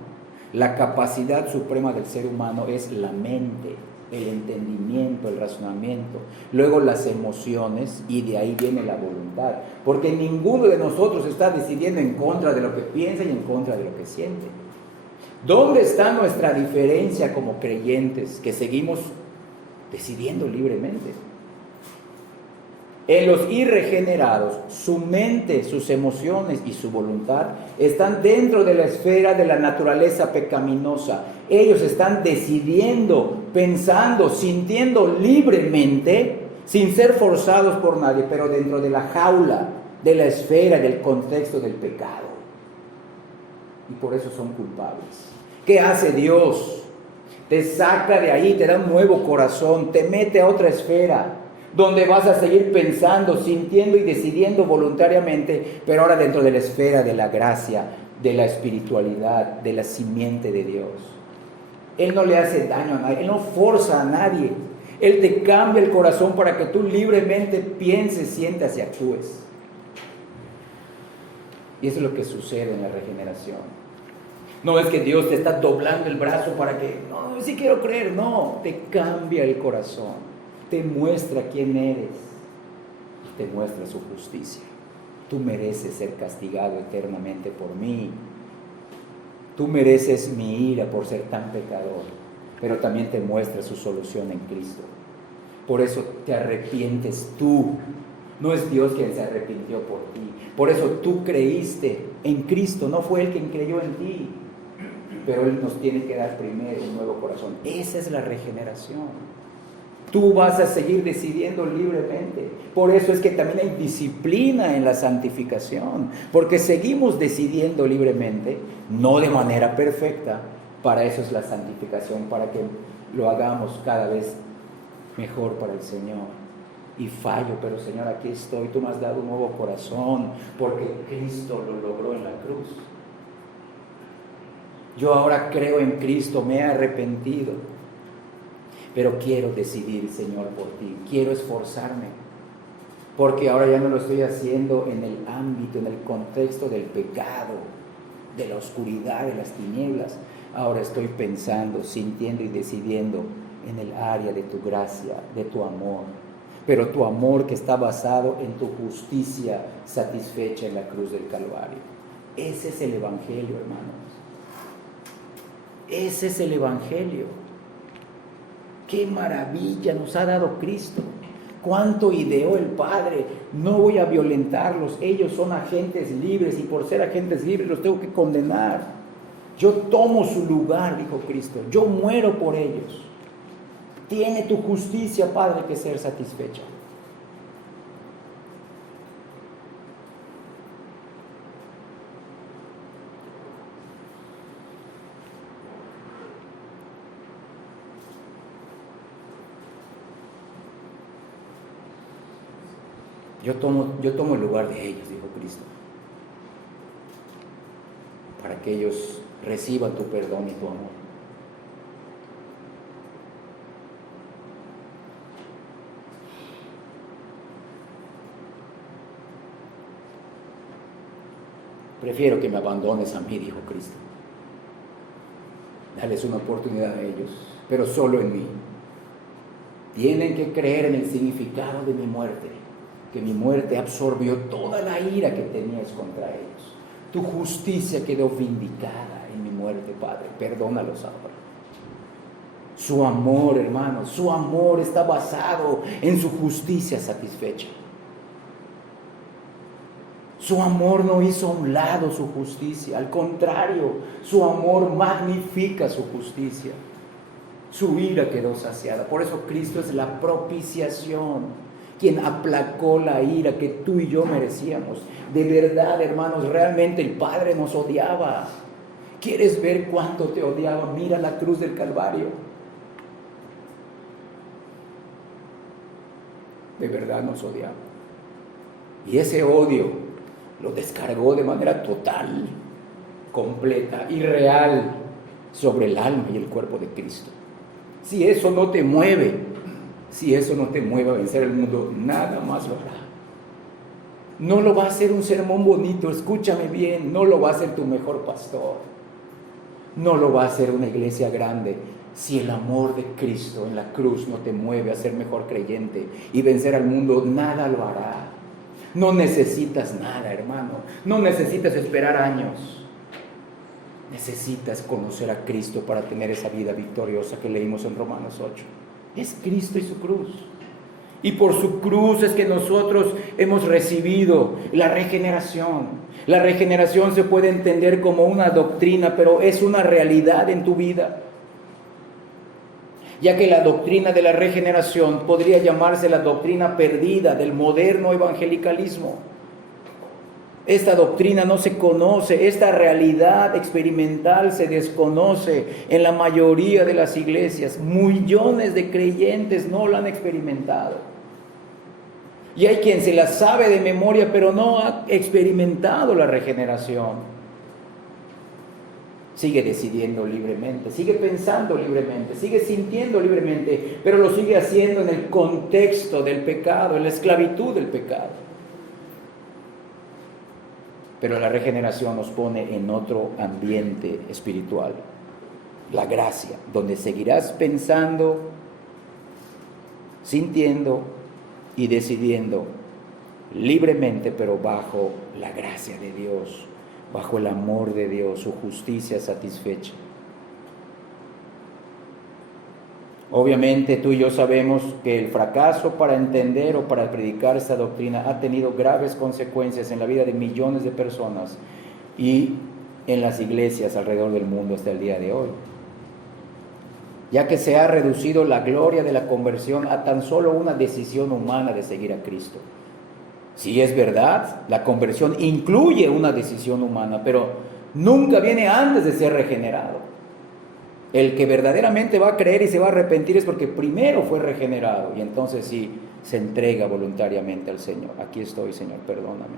La capacidad suprema del ser humano es la mente, el entendimiento, el razonamiento, luego las emociones, y de ahí viene la voluntad, porque ninguno de nosotros está decidiendo en contra de lo que piensa y en contra de lo que siente. ¿Dónde está nuestra diferencia como creyentes que seguimos decidiendo libremente? En los irregenerados, su mente, sus emociones y su voluntad están dentro de la esfera de la naturaleza pecaminosa. Ellos están decidiendo, pensando, sintiendo libremente, sin ser forzados por nadie, pero dentro de la jaula, de la esfera, del contexto del pecado. Y por eso son culpables. ¿Qué hace Dios? Te saca de ahí, te da un nuevo corazón, te mete a otra esfera, donde vas a seguir pensando, sintiendo y decidiendo voluntariamente, pero ahora dentro de la esfera de la gracia, de la espiritualidad, de la simiente de Dios. Él no le hace daño a nadie, Él no forza a nadie. Él te cambia el corazón para que tú libremente pienses, sientas y actúes. Y eso es lo que sucede en la regeneración. No es que Dios te está doblando el brazo para que, no, sí quiero creer, no, te cambia el corazón, te muestra quién eres y te muestra su justicia. Tú mereces ser castigado eternamente por mí. Tú mereces mi ira por ser tan pecador, pero también te muestra su solución en Cristo. Por eso te arrepientes tú. No es Dios quien se arrepintió por ti. Por eso tú creíste en Cristo, no fue Él quien creyó en ti. Pero Él nos tiene que dar primero un nuevo corazón. Esa es la regeneración. Tú vas a seguir decidiendo libremente. Por eso es que también hay disciplina en la santificación. Porque seguimos decidiendo libremente, no de manera perfecta. Para eso es la santificación, para que lo hagamos cada vez mejor para el Señor. Y fallo, pero Señor, aquí estoy. Tú me has dado un nuevo corazón, porque Cristo lo logró en la cruz. Yo ahora creo en Cristo, me he arrepentido, pero quiero decidir, Señor, por ti. Quiero esforzarme, porque ahora ya no lo estoy haciendo en el ámbito, en el contexto del pecado, de la oscuridad, de las tinieblas. Ahora estoy pensando, sintiendo y decidiendo en el área de tu gracia, de tu amor. Pero tu amor que está basado en tu justicia satisfecha en la cruz del Calvario. Ese es el Evangelio, hermanos. Ese es el Evangelio. ¡Qué maravilla nos ha dado Cristo! ¡Cuánto ideó el Padre! No voy a violentarlos, ellos son agentes libres y por ser agentes libres los tengo que condenar. Yo tomo su lugar, dijo Cristo, yo muero por ellos. Tiene tu justicia, Padre, que ser satisfecha. Yo tomo el lugar de ellos, dijo Cristo, para que ellos reciban tu perdón y tu amor. Prefiero que me abandones a mí, dijo Cristo. Dales una oportunidad a ellos, pero solo en mí. Tienen que creer en el significado de mi muerte, que mi muerte absorbió toda la ira que tenías contra ellos. Tu justicia quedó vindicada en mi muerte, Padre. Perdónalos ahora. Su amor, hermanos, su amor está basado en su justicia satisfecha. Su amor no hizo a un lado su justicia, al contrario, su amor magnifica su justicia. Su ira quedó saciada. Por eso Cristo es la propiciación, quien aplacó la ira que tú y yo merecíamos. De verdad, hermanos, realmente el Padre nos odiaba. ¿Quieres ver cuánto te odiaba? Mira la cruz del Calvario. De verdad nos odiaba. Y ese odio lo descargó de manera total, completa y real sobre el alma y el cuerpo de Cristo. Si eso no te mueve, si eso no te mueve a vencer el mundo, nada más lo hará. No lo va a hacer un sermón bonito, escúchame bien, no lo va a hacer tu mejor pastor, no lo va a hacer una iglesia grande. Si el amor de Cristo en la cruz no te mueve a ser mejor creyente y vencer al mundo, nada lo hará. No necesitas nada, hermano. No necesitas esperar años. Necesitas conocer a Cristo para tener esa vida victoriosa que leímos en Romanos 8. Es Cristo y su cruz. Y por su cruz es que nosotros hemos recibido la regeneración. La regeneración se puede entender como una doctrina, pero es una realidad en tu vida. Ya que la doctrina de la regeneración podría llamarse la doctrina perdida del moderno evangelicalismo. Esta doctrina no se conoce, esta realidad experimental se desconoce en la mayoría de las iglesias. Millones de creyentes no la han experimentado. Y hay quien se la sabe de memoria, pero no ha experimentado la regeneración. Sigue decidiendo libremente, sigue pensando libremente, sigue sintiendo libremente, pero lo sigue haciendo en el contexto del pecado, en la esclavitud del pecado. Pero la regeneración nos pone en otro ambiente espiritual, la gracia, donde seguirás pensando, sintiendo y decidiendo libremente, pero bajo la gracia de Dios, bajo el amor de Dios, su justicia satisfecha. Obviamente tú y yo sabemos que el fracaso para entender o para predicar esta doctrina ha tenido graves consecuencias en la vida de millones de personas y en las iglesias alrededor del mundo hasta el día de hoy, ya que se ha reducido la gloria de la conversión a tan solo una decisión humana de seguir a Cristo. Sí, es verdad, la conversión incluye una decisión humana, pero nunca viene antes de ser regenerado. El que verdaderamente va a creer y se va a arrepentir es porque primero fue regenerado y entonces sí se entrega voluntariamente al Señor. Aquí estoy, Señor, perdóname.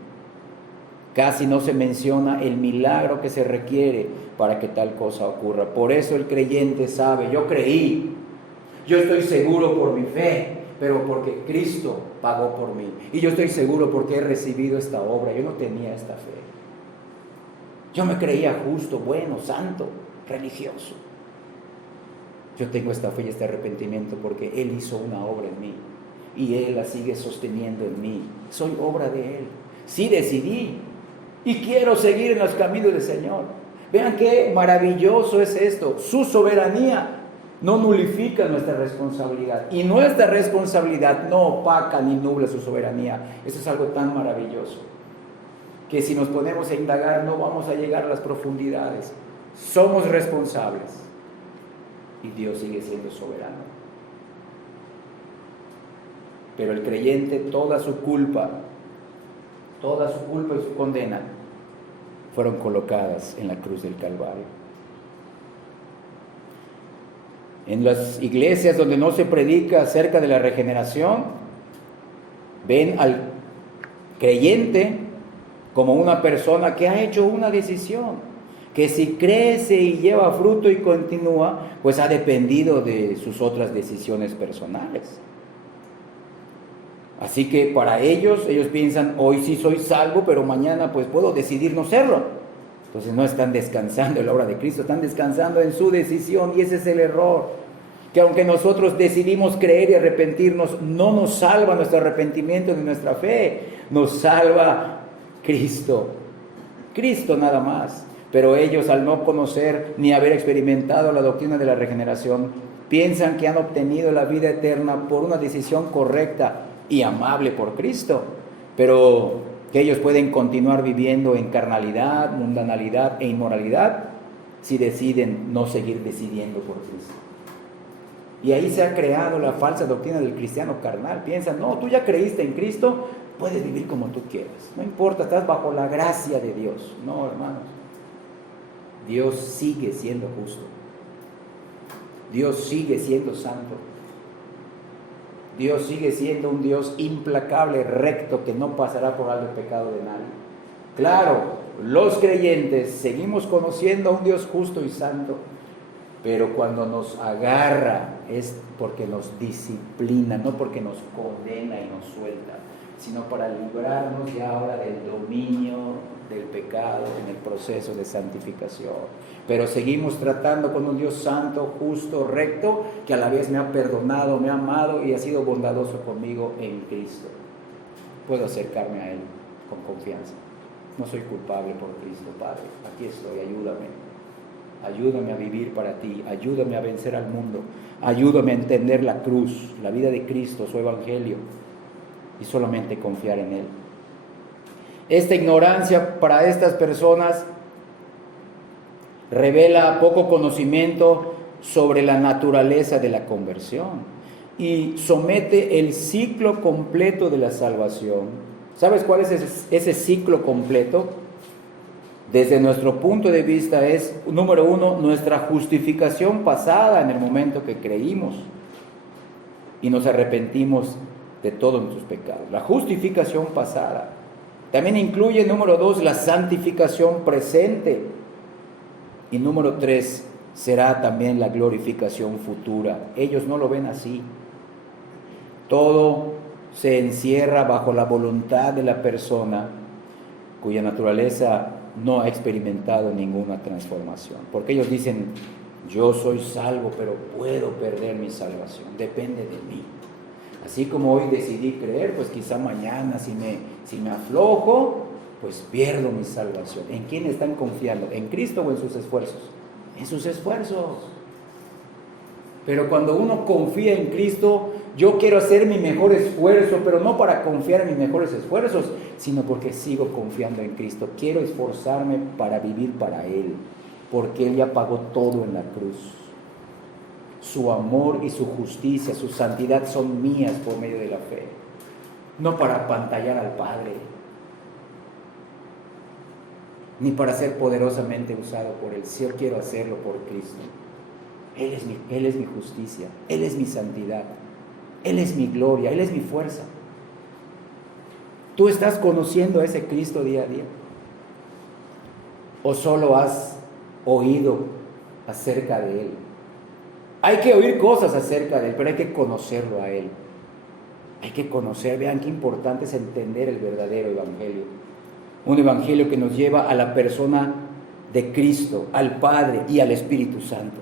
Casi no se menciona el milagro que se requiere para que tal cosa ocurra. Por eso el creyente sabe, yo creí, yo estoy seguro por mi fe, pero porque Cristo pagó por mí. Y yo estoy seguro porque he recibido esta obra. Yo no tenía esta fe. Yo me creía justo, bueno, santo, religioso. Yo tengo esta fe y este arrepentimiento porque Él hizo una obra en mí. Y Él la sigue sosteniendo en mí. Soy obra de Él. Sí decidí. Y quiero seguir en los caminos del Señor. Vean qué maravilloso es esto. Su soberanía no nulifica nuestra responsabilidad. Y nuestra responsabilidad no opaca ni nubla su soberanía. Eso es algo tan maravilloso que si nos ponemos a indagar no vamos a llegar a las profundidades. Somos responsables. Y Dios sigue siendo soberano. Pero el creyente, toda su culpa y su condena fueron colocadas en la cruz del Calvario. En las iglesias donde no se predica acerca de la regeneración, ven al creyente como una persona que ha hecho una decisión, que si crece y lleva fruto y continúa, pues ha dependido de sus otras decisiones personales. Así que para ellos piensan, hoy sí soy salvo, pero mañana pues puedo decidir no serlo. Entonces no están descansando en la obra de Cristo, están descansando en su decisión, y ese es el error. Que aunque nosotros decidimos creer y arrepentirnos, no nos salva nuestro arrepentimiento ni nuestra fe, nos salva Cristo. Cristo nada más. Pero ellos, al no conocer ni haber experimentado la doctrina de la regeneración, piensan que han obtenido la vida eterna por una decisión correcta y amable por Cristo, pero que ellos pueden continuar viviendo en carnalidad, mundanalidad e inmoralidad si deciden no seguir decidiendo por Cristo. Y ahí se ha creado la falsa doctrina del cristiano carnal. Piensan, no, tú ya creíste en Cristo, puedes vivir como tú quieras, no importa, estás bajo la gracia de Dios. No, hermanos, Dios sigue siendo justo, Dios sigue siendo santo, Dios sigue siendo un Dios implacable, recto, que no pasará por alto el pecado de nadie. Claro, los creyentes seguimos conociendo a un Dios justo y santo, pero cuando nos agarra es porque nos disciplina, no porque nos condena y nos suelta, sino para librarnos ya ahora del dominio del pecado en el proceso de santificación. Pero seguimos tratando con un Dios santo, justo, recto, que a la vez me ha perdonado, me ha amado y ha sido bondadoso conmigo en Cristo. Puedo acercarme a Él con confianza. No soy culpable por Cristo, Padre. Aquí estoy, ayúdame. Ayúdame a vivir para ti, ayúdame a vencer al mundo, ayúdame a entender la cruz, la vida de Cristo, su evangelio, y solamente confiar en Él. Esta ignorancia para estas personas revela poco conocimiento sobre la naturaleza de la conversión y somete el ciclo completo de la salvación. ¿Sabes cuál es ese ciclo completo? Desde nuestro punto de vista es, número uno, nuestra justificación pasada en el momento que creímos y nos arrepentimos de todos nuestros pecados. La justificación pasada. También incluye, número dos, la santificación presente. Y número tres, será también la glorificación futura. Ellos no lo ven así. Todo se encierra bajo la voluntad de la persona cuya naturaleza no ha experimentado ninguna transformación. Porque ellos dicen, yo soy salvo, pero puedo perder mi salvación, depende de mí. Así como hoy decidí creer, pues quizá mañana si me aflojo, pues pierdo mi salvación. ¿En quién están confiando? ¿En Cristo o en sus esfuerzos? En sus esfuerzos. Pero cuando uno confía en Cristo, yo quiero hacer mi mejor esfuerzo, pero no para confiar en mis mejores esfuerzos, sino porque sigo confiando en Cristo. Quiero esforzarme para vivir para Él, porque Él ya pagó todo en la cruz. Su amor y su justicia, su santidad son mías por medio de la fe, no para apantallar al Padre, ni para ser poderosamente usado por Él. Si yo quiero hacerlo por Cristo. Él es mi justicia, Él es mi santidad, Él es mi gloria, Él es mi fuerza. ¿Tú estás conociendo a ese Cristo día a día? ¿O solo has oído acerca de Él? Hay que oír cosas acerca de Él, pero hay que conocerlo a Él. Hay que conocer, vean qué importante es entender el verdadero evangelio. Un evangelio que nos lleva a la persona de Cristo, al Padre y al Espíritu Santo.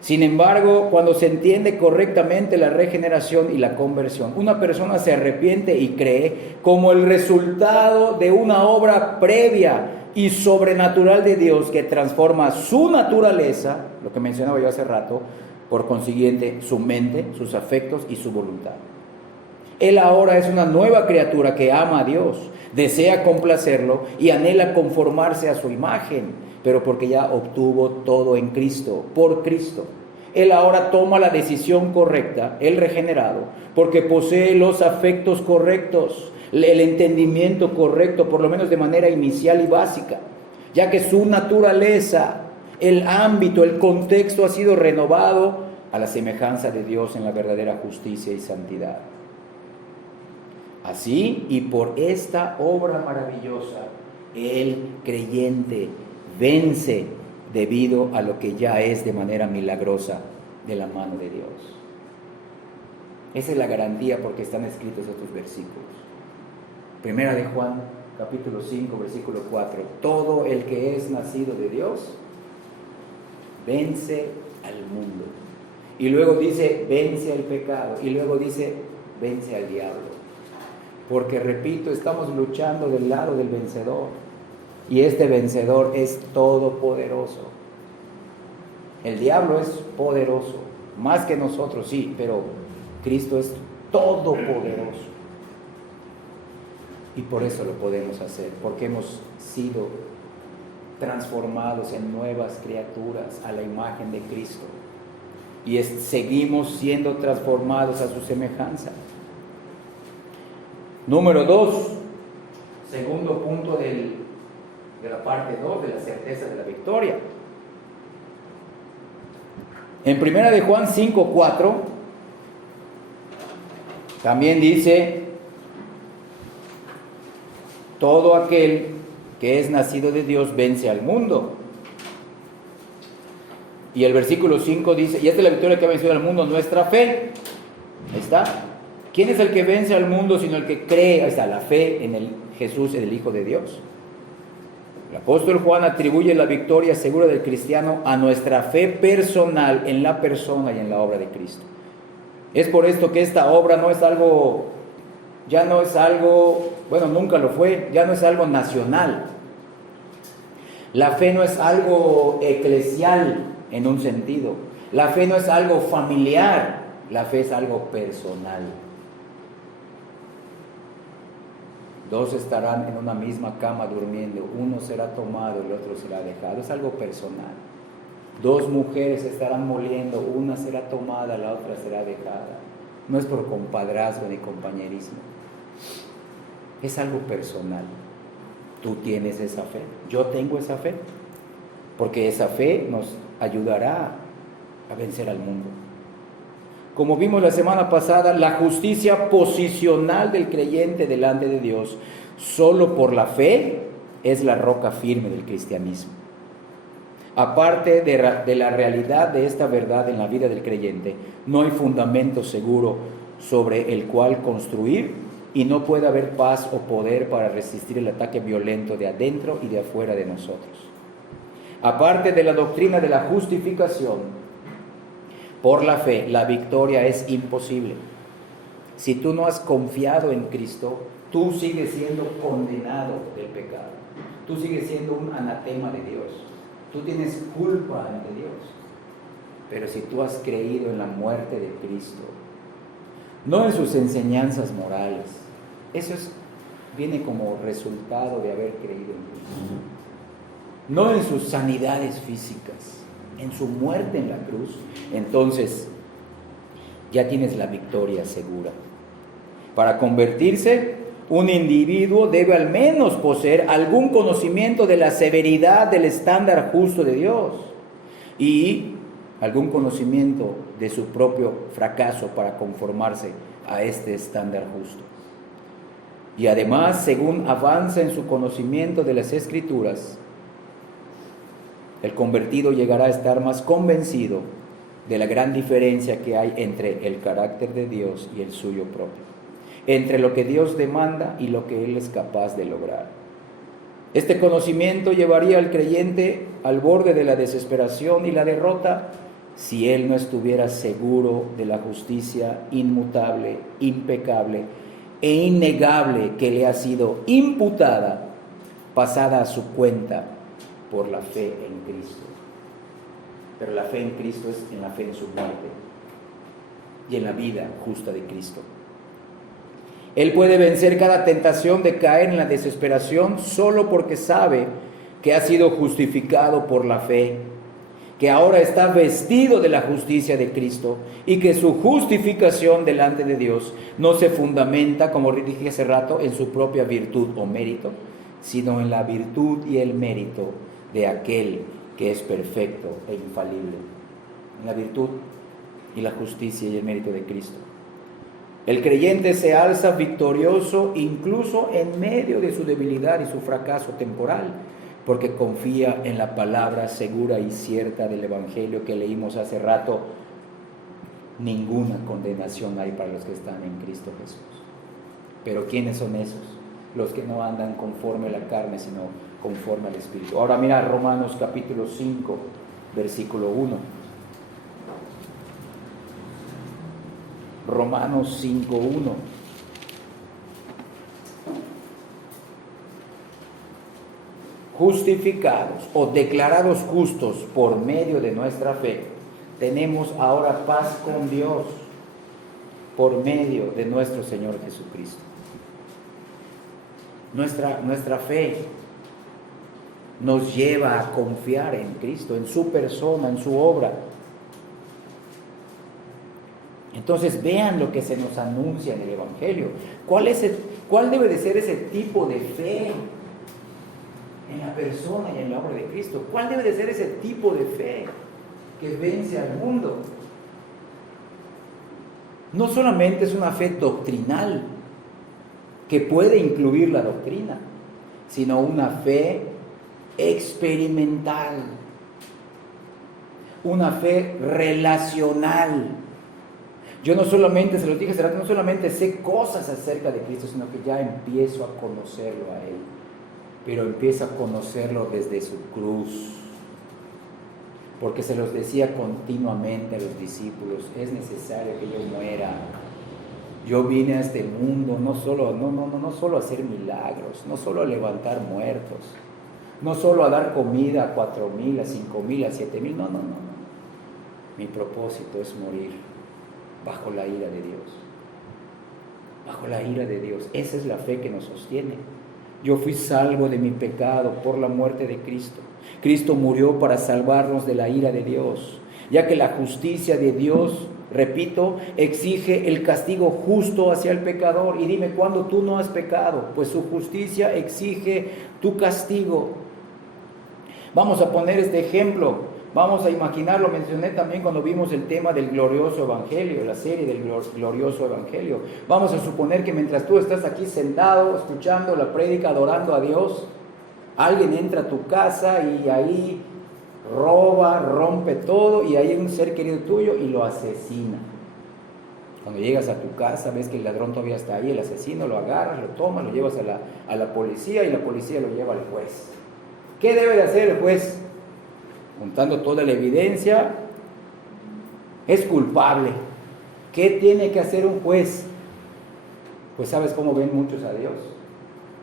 Sin embargo, cuando se entiende correctamente la regeneración y la conversión, una persona se arrepiente y cree como el resultado de una obra previa y sobrenatural de Dios que transforma su naturaleza, lo que mencionaba yo hace rato, por consiguiente su mente, sus afectos y su voluntad. Él ahora es una nueva criatura que ama a Dios, desea complacerlo y anhela conformarse a su imagen, pero porque ya obtuvo todo en Cristo, por Cristo. Él ahora toma la decisión correcta, el regenerado, porque posee los afectos correctos, el entendimiento correcto, por lo menos de manera inicial y básica, ya que su naturaleza, el ámbito, el contexto ha sido renovado a la semejanza de Dios en la verdadera justicia y santidad. Así, y por esta obra maravillosa, el creyente vence debido a lo que ya es de manera milagrosa de la mano de Dios. Esa es la garantía porque están escritos estos versículos. Primera de Juan, capítulo 5, versículo 4. Todo el que es nacido de Dios vence al mundo. Y luego dice, vence al pecado. Y luego dice, vence al diablo. Porque, repito, estamos luchando del lado del vencedor. Y este vencedor es todopoderoso. El diablo es poderoso, más que nosotros, sí, pero Cristo es todopoderoso. Y por eso lo podemos hacer, porque hemos sido transformados en nuevas criaturas a la imagen de Cristo. Y seguimos siendo transformados a su semejanza. Número 2, segundo punto de la parte 2 de la certeza de la victoria. En primera de Juan 5:4 también dice, todo aquel que es nacido de Dios vence al mundo. Y el versículo 5 dice, y esta es la victoria que ha vencido al mundo, nuestra fe. Ahí está. ¿Quién es el que vence al mundo sino el que cree? Ahí está, la fe en el Jesús, el Hijo de Dios. El apóstol Juan atribuye la victoria segura del cristiano a nuestra fe personal en la persona y en la obra de Cristo. Es por esto que esta obra no es algo, ya no es algo, bueno, nunca lo fue, ya no es algo nacional. La fe no es algo eclesial en un sentido. La fe no es algo familiar, la fe es algo personal. Dos estarán en una misma cama durmiendo, uno será tomado y el otro será dejado. Es algo personal. Dos mujeres estarán moliendo, una será tomada, la otra será dejada. No es por compadrazgo ni compañerismo. Es algo personal. Tú tienes esa fe, yo tengo esa fe, porque esa fe nos ayudará a vencer al mundo. Como vimos la semana pasada, la justicia posicional del creyente delante de Dios, solo por la fe, es la roca firme del cristianismo. Aparte de la realidad de esta verdad en la vida del creyente, no hay fundamento seguro sobre el cual construir y no puede haber paz o poder para resistir el ataque violento de adentro y de afuera de nosotros. Aparte de la doctrina de la justificación por la fe, la victoria es imposible. Si tú no has confiado en Cristo, tú sigues siendo condenado del pecado. Tú sigues siendo un anatema de Dios. Tú tienes culpa ante Dios. Pero si tú has creído en la muerte de Cristo, no en sus enseñanzas morales, eso viene como resultado de haber creído en Cristo. No en sus sanidades físicas, en su muerte en la cruz, entonces ya tienes la victoria segura. Para convertirse, un individuo debe al menos poseer algún conocimiento de la severidad del estándar justo de Dios y algún conocimiento de su propio fracaso para conformarse a este estándar justo. Y además, según avanza en su conocimiento de las Escrituras, el convertido llegará a estar más convencido de la gran diferencia que hay entre el carácter de Dios y el suyo propio, entre lo que Dios demanda y lo que Él es capaz de lograr. Este conocimiento llevaría al creyente al borde de la desesperación y la derrota si él no estuviera seguro de la justicia inmutable, impecable e innegable que le ha sido imputada, pasada a su cuenta por la fe en Cristo. Pero la fe en Cristo es en la fe en su muerte y en la vida justa de Cristo. Él puede vencer cada tentación de caer en la desesperación solo porque sabe que ha sido justificado por la fe, que ahora está vestido de la justicia de Cristo y que su justificación delante de Dios no se fundamenta, como dije hace rato, en su propia virtud o mérito, sino en la virtud y el mérito de aquel que es perfecto e infalible, en la virtud y la justicia y el mérito de Cristo. El creyente se alza victorioso incluso en medio de su debilidad y su fracaso temporal, porque confía en la palabra segura y cierta del Evangelio que leímos hace rato. Ninguna condenación hay para los que están en Cristo Jesús. Pero ¿quiénes son esos? Los que no andan conforme a la carne, sino conforme al Espíritu. Ahora mira Romanos capítulo 5, versículo 1. Romanos 5, 1. Justificados o declarados justos por medio de nuestra fe, tenemos ahora paz con Dios por medio de nuestro Señor Jesucristo. Nuestra fe nos lleva a confiar en Cristo, en su persona, en su obra. Entonces vean lo que se nos anuncia en el Evangelio. ¿Cuál debe de ser ese tipo de fe en la persona y en la obra de Cristo? ¿Cuál debe de ser ese tipo de fe que vence al mundo? No solamente es una fe doctrinal que puede incluir la doctrina, sino una fe experimental, una fe relacional. Yo no solamente, se lo dije hace rato, no solamente sé cosas acerca de Cristo, sino que ya empiezo a conocerlo a Él, pero empiezo a conocerlo desde su cruz, porque se los decía continuamente a los discípulos: es necesario que yo muera. Yo vine a este mundo no solo a hacer milagros, no solo a levantar muertos, no solo a dar comida a 4,000, a 5,000, a 7,000, no. Mi propósito es morir bajo la ira de Dios. Bajo la ira de Dios. Esa es la fe que nos sostiene. Yo fui salvo de mi pecado por la muerte de Cristo. Cristo murió para salvarnos de la ira de Dios, ya que la justicia de Dios, repito, exige el castigo justo hacia el pecador. Y dime, ¿cuándo tú no has pecado? Pues su justicia exige tu castigo. Vamos a poner este ejemplo. Vamos a imaginarlo, mencioné también cuando vimos el tema del glorioso evangelio, la serie del glorioso evangelio. Vamos a suponer que mientras tú estás aquí sentado, escuchando la prédica, adorando a Dios, alguien entra a tu casa y ahí roba, rompe todo, y ahí hay un ser querido tuyo y lo asesina. Cuando llegas a tu casa, ves que el ladrón todavía está ahí, el asesino, lo agarras, lo tomas, lo llevas a la policía y la policía lo lleva al juez. ¿Qué debe de hacer el juez? Juntando toda la evidencia, es culpable. ¿Qué tiene que hacer un juez? Pues ¿sabes cómo ven muchos a Dios?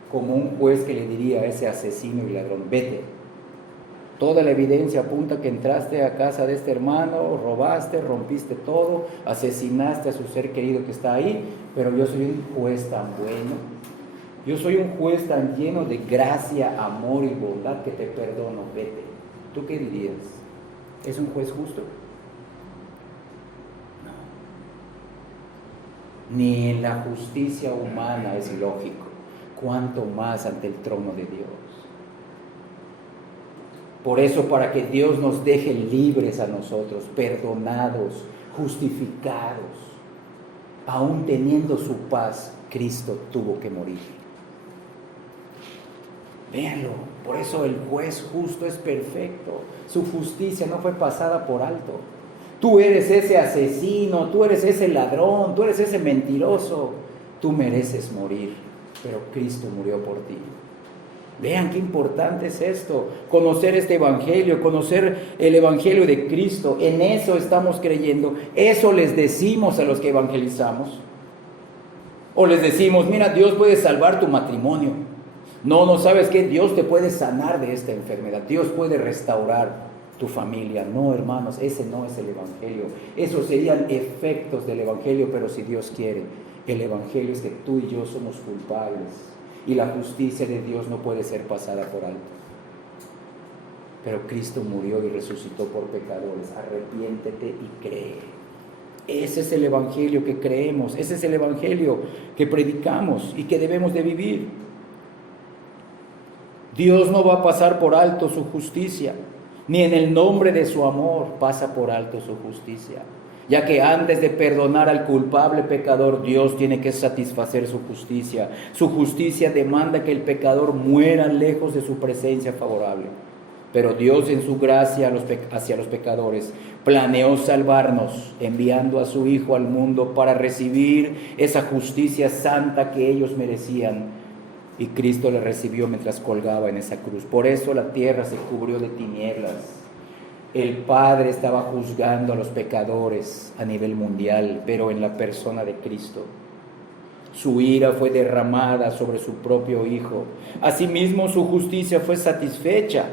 Como un juez que le diría a ese asesino y ladrón, vete. Toda la evidencia apunta que entraste a casa de este hermano, robaste, rompiste todo, asesinaste a su ser querido que está ahí, pero yo soy un juez tan bueno, yo soy un juez tan lleno de gracia, amor y bondad que te perdono, vete. ¿Tú qué dirías? ¿Es un juez justo? No. Ni en la justicia humana es lógico, cuanto más ante el trono de Dios. Por eso, para que Dios nos deje libres a nosotros, perdonados, justificados, aún teniendo su paz, Cristo tuvo que morir. Véanlo, por eso el juez justo es perfecto. Su justicia no fue pasada por alto. Tú eres ese asesino, tú eres ese ladrón, tú eres ese mentiroso. Tú mereces morir, pero Cristo murió por ti. Vean qué importante es esto, conocer este evangelio, conocer el evangelio de Cristo. En eso estamos creyendo, eso les decimos a los que evangelizamos. O les decimos, mira, Dios puede salvar tu matrimonio. No sabes qué, Dios te puede sanar de esta enfermedad, Dios puede restaurar tu familia. No, hermanos, ese no es el evangelio. Esos serían efectos del evangelio, pero si Dios quiere, el evangelio es que tú y yo somos culpables. Y la justicia de Dios no puede ser pasada por alto. Pero Cristo murió y resucitó por pecadores. Arrepiéntete y cree. Ese es el evangelio que creemos. Ese es el evangelio que predicamos y que debemos de vivir. Dios no va a pasar por alto su justicia, ni en el nombre de su amor pasa por alto su justicia. Ya que antes de perdonar al culpable pecador, Dios tiene que satisfacer su justicia. Su justicia demanda que el pecador muera lejos de su presencia favorable. Pero Dios, en su gracia hacia los pecadores, planeó salvarnos, enviando a su Hijo al mundo para recibir esa justicia santa que ellos merecían. Y Cristo le recibió mientras colgaba en esa cruz. Por eso la tierra se cubrió de tinieblas. El Padre estaba juzgando a los pecadores a nivel mundial, pero en la persona de Cristo. Su ira fue derramada sobre su propio Hijo. Asimismo, su justicia fue satisfecha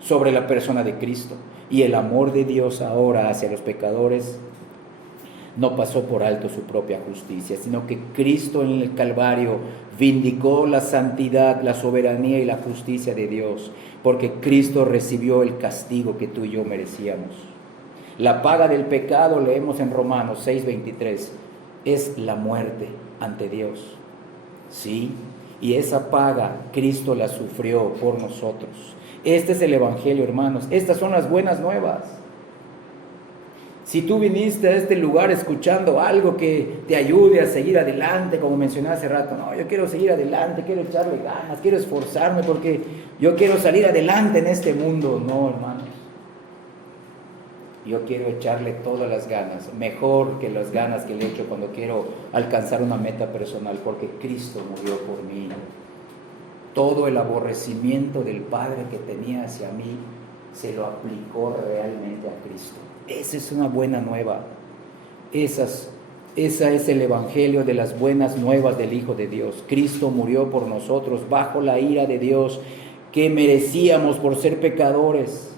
sobre la persona de Cristo. Y el amor de Dios ahora hacia los pecadores no pasó por alto su propia justicia, sino que Cristo en el Calvario vindicó la santidad, la soberanía y la justicia de Dios, porque Cristo recibió el castigo que tú y yo merecíamos. La paga del pecado, leemos en Romanos 6:23, es la muerte ante Dios. Sí, y esa paga Cristo la sufrió por nosotros. Este es el evangelio, hermanos. Estas son las buenas nuevas. Si tú viniste a este lugar escuchando algo que te ayude a seguir adelante, como mencioné hace rato, no, yo quiero seguir adelante, quiero echarle ganas, quiero esforzarme porque yo quiero salir adelante en este mundo. No, hermanos, yo quiero echarle todas las ganas, mejor que las ganas que le echo cuando quiero alcanzar una meta personal, porque Cristo murió por mí. Todo el aborrecimiento del Padre que tenía hacia mí se lo aplicó realmente a Cristo. Esa es una buena nueva. Esa es el evangelio de las buenas nuevas del Hijo de Dios. Cristo murió por nosotros bajo la ira de Dios que merecíamos por ser pecadores.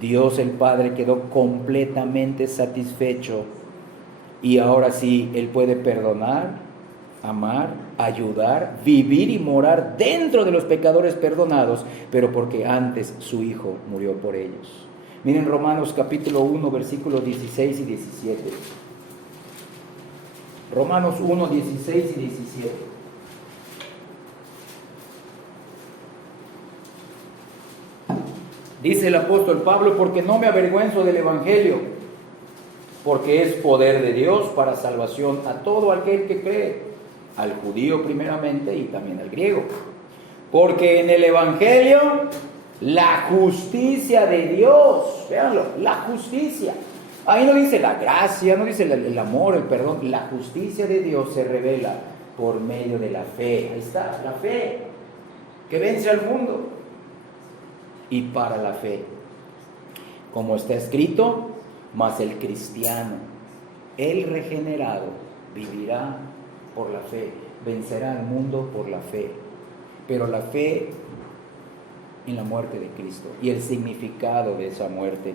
Dios el Padre quedó completamente satisfecho y ahora sí, Él puede perdonar, amar, ayudar, vivir y morar dentro de los pecadores perdonados, pero porque antes su Hijo murió por ellos. Miren Romanos capítulo 1, versículos 16 y 17. Romanos 1, 16 y 17. Dice el apóstol Pablo, porque no me avergüenzo del evangelio, porque es poder de Dios para salvación a todo aquel que cree, al judío primeramente y también al griego. Porque en el evangelio la justicia de Dios, véanlo, la justicia, Ahí no dice la gracia, no dice el amor, el perdón. La justicia de Dios se revela por medio de la fe. Ahí está, la fe, que vence al mundo. Y para la fe, como está escrito, mas el cristiano, el regenerado, vivirá por la fe, vencerá al mundo por la fe. Pero la fe en la muerte de Cristo y el significado de esa muerte,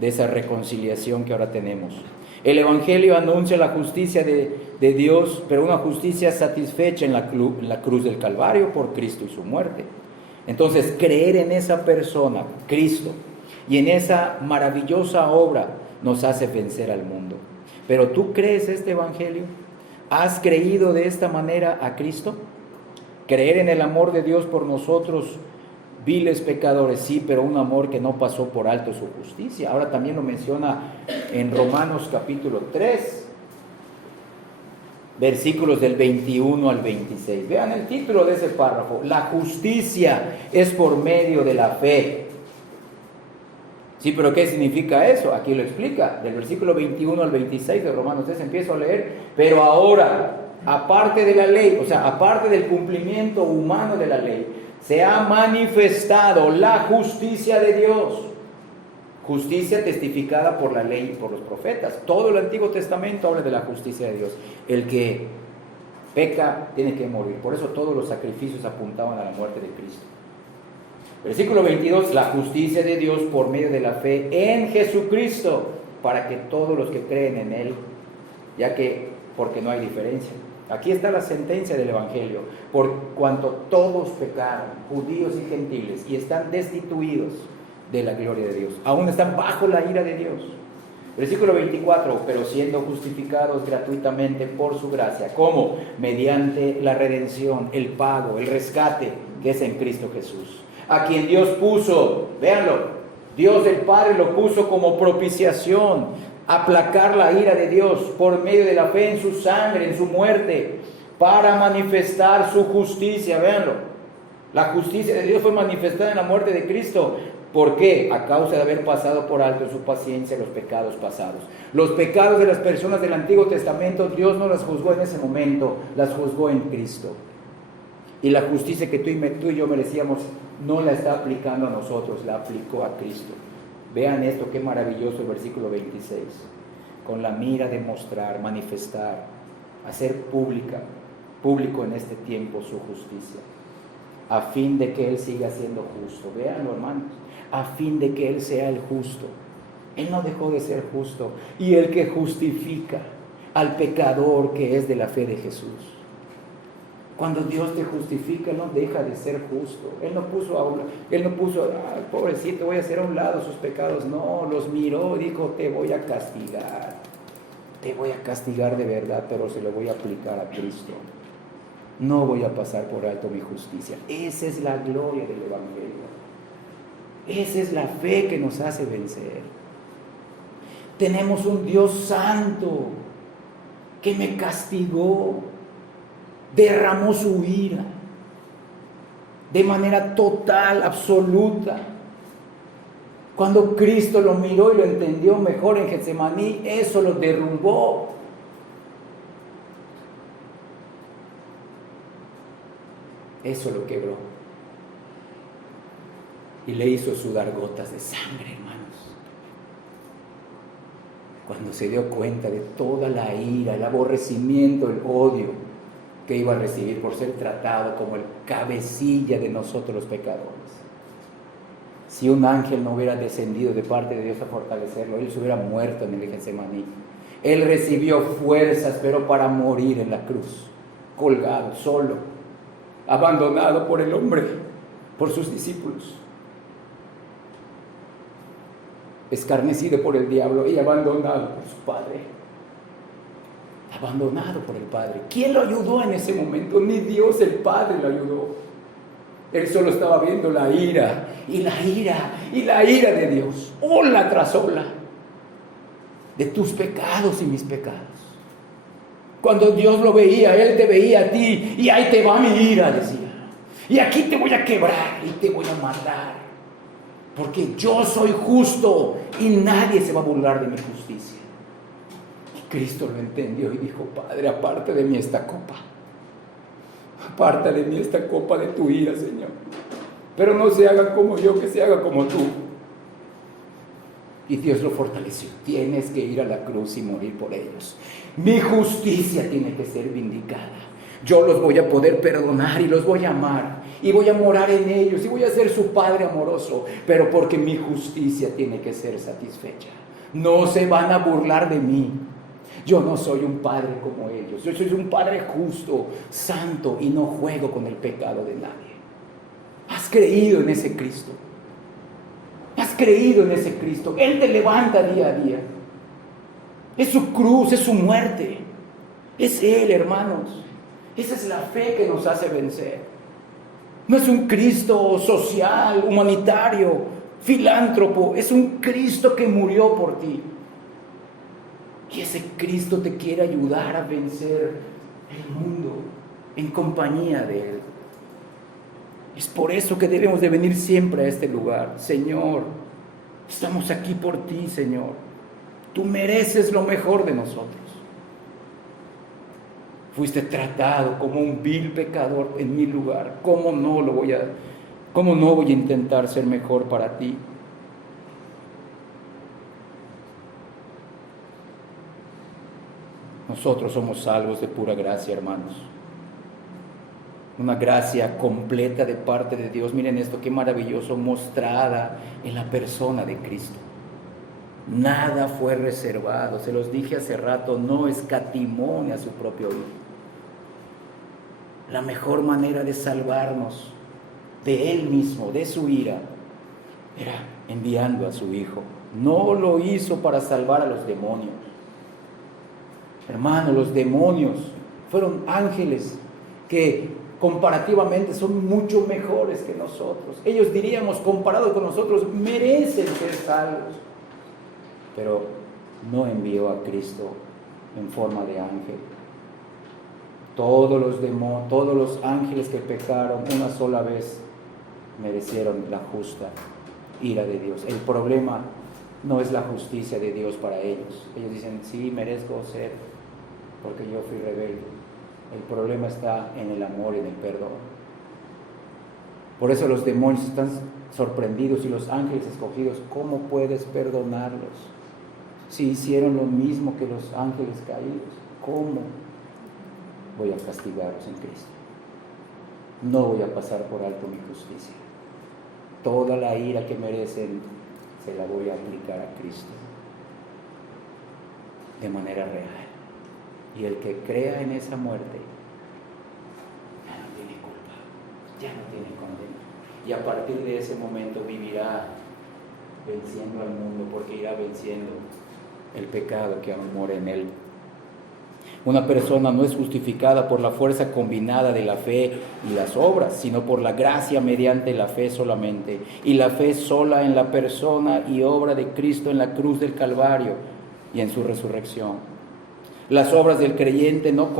de esa reconciliación que ahora tenemos. El Evangelio anuncia la justicia de Dios, pero una justicia satisfecha en la cruz del Calvario por Cristo y su muerte. Entonces, creer en esa persona, Cristo, y en esa maravillosa obra nos hace vencer al mundo. Pero ¿tú crees este Evangelio? ¿Has creído de esta manera a Cristo? Creer en el amor de Dios por nosotros, viles pecadores, sí, pero un amor que no pasó por alto su justicia. Ahora también lo menciona en Romanos capítulo 3, versículos del 21 al 26. Vean el título de ese párrafo: la justicia es por medio de la fe. Sí, pero ¿qué significa eso? Aquí lo explica, del versículo 21 al 26 de Romanos 3, empiezo a leer. Pero ahora, aparte de la ley, o sea, aparte del cumplimiento humano de la ley, se ha manifestado la justicia de Dios. Justicia testificada por la ley y por los profetas. Todo el Antiguo Testamento habla de la justicia de Dios. El que peca tiene que morir. Por eso todos los sacrificios apuntaban a la muerte de Cristo. Versículo 22, la justicia de Dios por medio de la fe en Jesucristo, para que todos los que creen en Él, porque no hay diferencia. Aquí está la sentencia del Evangelio: por cuanto todos pecaron, judíos y gentiles, y están destituidos de la gloria de Dios, aún están bajo la ira de Dios. Versículo 24, pero siendo justificados gratuitamente por su gracia. ¿Cómo? Mediante la redención, el pago, el rescate que es en Cristo Jesús, a quien Dios puso, véanlo, Dios el Padre lo puso como propiciación, aplacar la ira de Dios por medio de la fe en su sangre, en su muerte, para manifestar su justicia. Véanlo, la justicia de Dios fue manifestada en la muerte de Cristo. ¿Por qué? A causa de haber pasado por alto en su paciencia los pecados pasados. Los pecados de las personas del Antiguo Testamento, Dios no las juzgó en ese momento, las juzgó en Cristo. Y la justicia que tú y yo merecíamos no la está aplicando a nosotros, la aplicó a Cristo. Vean esto, qué maravilloso el versículo 26. Con la mira de mostrar, manifestar, hacer público en este tiempo su justicia, a fin de que Él siga siendo justo. Véanlo, hermanos, a fin de que Él sea el justo. Él no dejó de ser justo, y el que justifica al pecador que es de la fe de Jesús. Cuando Dios te justifica, Él no deja de ser justo. Él no puso, ay, pobrecito, voy a hacer a un lado sus pecados. No, los miró y dijo: te voy a castigar. Te voy a castigar de verdad, pero se lo voy a aplicar a Cristo. No voy a pasar por alto mi justicia. Esa es la gloria del Evangelio. Esa es la fe que nos hace vencer. Tenemos un Dios santo que me castigó, derramó su ira de manera total, absoluta. Cuando Cristo lo miró y lo entendió mejor en Getsemaní, eso lo derrumbó. Eso lo quebró y le hizo sudar gotas de sangre, hermanos. Cuando se dio cuenta de toda la ira, el aborrecimiento, el odio que iba a recibir por ser tratado como el cabecilla de nosotros los pecadores. Si un ángel no hubiera descendido de parte de Dios a fortalecerlo, él se hubiera muerto en el Getsemaní. Él recibió fuerzas, pero para morir en la cruz, colgado, solo, abandonado por el hombre, por sus discípulos, escarnecido por el diablo y abandonado por su Padre. Abandonado por el Padre. ¿Quién lo ayudó en ese momento? Ni Dios el Padre lo ayudó. Él solo estaba viendo la ira, y la ira, y la ira de Dios, ola tras ola, de tus pecados y mis pecados. Cuando Dios lo veía, Él te veía a ti, y ahí te va mi ira, decía. Y aquí te voy a quebrar, y te voy a matar. Porque yo soy justo y nadie se va a burlar de mi justicia. Y Cristo lo entendió y dijo: Padre, aparte de mí esta copa. Aparta de mí esta copa de tu ira, Señor. Pero no se haga como yo, que se haga como tú. Y Dios lo fortaleció. Tienes que ir a la cruz y morir por ellos. Mi justicia tiene que ser vindicada. Yo los voy a poder perdonar y los voy a amar. Y voy a morar en ellos y voy a ser su Padre amoroso. Pero porque mi justicia tiene que ser satisfecha. No se van a burlar de mí. Yo no soy un padre como ellos. Yo soy un Padre justo, santo, y no juego con el pecado de nadie. ¿Has creído en ese Cristo? ¿Has creído en ese Cristo? Él te levanta día a día. Es su cruz, es su muerte. Es Él, hermanos. Esa es la fe que nos hace vencer. No es un Cristo social, humanitario, filántropo. Es un Cristo que murió por ti. Y ese Cristo te quiere ayudar a vencer el mundo en compañía de Él. Es por eso que debemos de venir siempre a este lugar. Señor, estamos aquí por ti, Señor. Tú mereces lo mejor de nosotros. Fuiste tratado como un vil pecador en mi lugar. ¿Cómo no voy a intentar ser mejor para ti? Nosotros somos salvos de pura gracia, hermanos. Una gracia completa de parte de Dios. Miren esto, qué maravilloso, mostrada en la persona de Cristo. Nada fue reservado. Se los dije hace rato, no escatimó ni a su propio Hijo. La mejor manera de salvarnos de Él mismo, de su ira, era enviando a su Hijo. No lo hizo para salvar a los demonios. Hermano, los demonios fueron ángeles que comparativamente son mucho mejores que nosotros. Ellos, diríamos, comparados con nosotros, merecen ser salvos. Pero no envió a Cristo en forma de ángel. Todos los ángeles que pecaron una sola vez merecieron la justa ira de Dios. El problema no es la justicia de Dios para ellos. Ellos dicen: sí, merezco ser porque yo fui rebelde. El problema está en el amor y en el perdón. Por eso los demonios están sorprendidos y los ángeles escogidos: ¿cómo puedes perdonarlos si hicieron lo mismo que los ángeles caídos? ¿Cómo voy a castigarlos en Cristo? No voy a pasar por alto mi justicia. Toda la ira que merecen se la voy a aplicar a Cristo de manera real. Y el que crea en esa muerte ya no tiene culpa, ya no tiene condena. Y a partir de ese momento vivirá venciendo al mundo, porque irá venciendo el pecado que aún mora en él. Una persona no es justificada por la fuerza combinada de la fe y las obras, sino por la gracia mediante la fe solamente. Y la fe sola en la persona y obra de Cristo en la cruz del Calvario y en su resurrección. Las obras del creyente no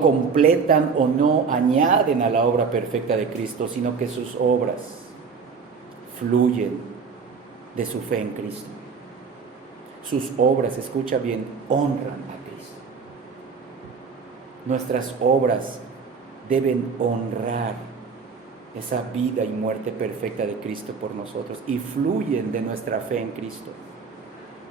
completan o no añaden a la obra perfecta de Cristo, sino que sus obras fluyen de su fe en Cristo. Sus obras, escucha bien, honran a Cristo. Nuestras obras deben honrar esa vida y muerte perfecta de Cristo por nosotros y fluyen de nuestra fe en Cristo.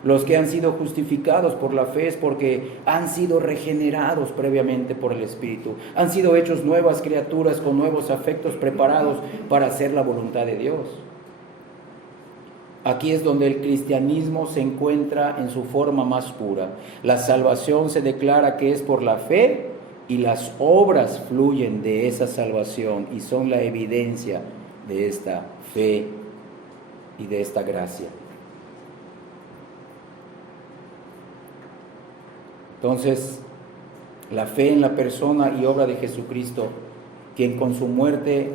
Los que han sido justificados por la fe es porque han sido regenerados previamente por el Espíritu. Han sido hechos nuevas criaturas con nuevos afectos preparados para hacer la voluntad de Dios. Aquí es donde el cristianismo se encuentra en su forma más pura. La salvación se declara que es por la fe y las obras fluyen de esa salvación y son la evidencia de esta fe y de esta gracia. Entonces, la fe en la persona y obra de Jesucristo, quien con su muerte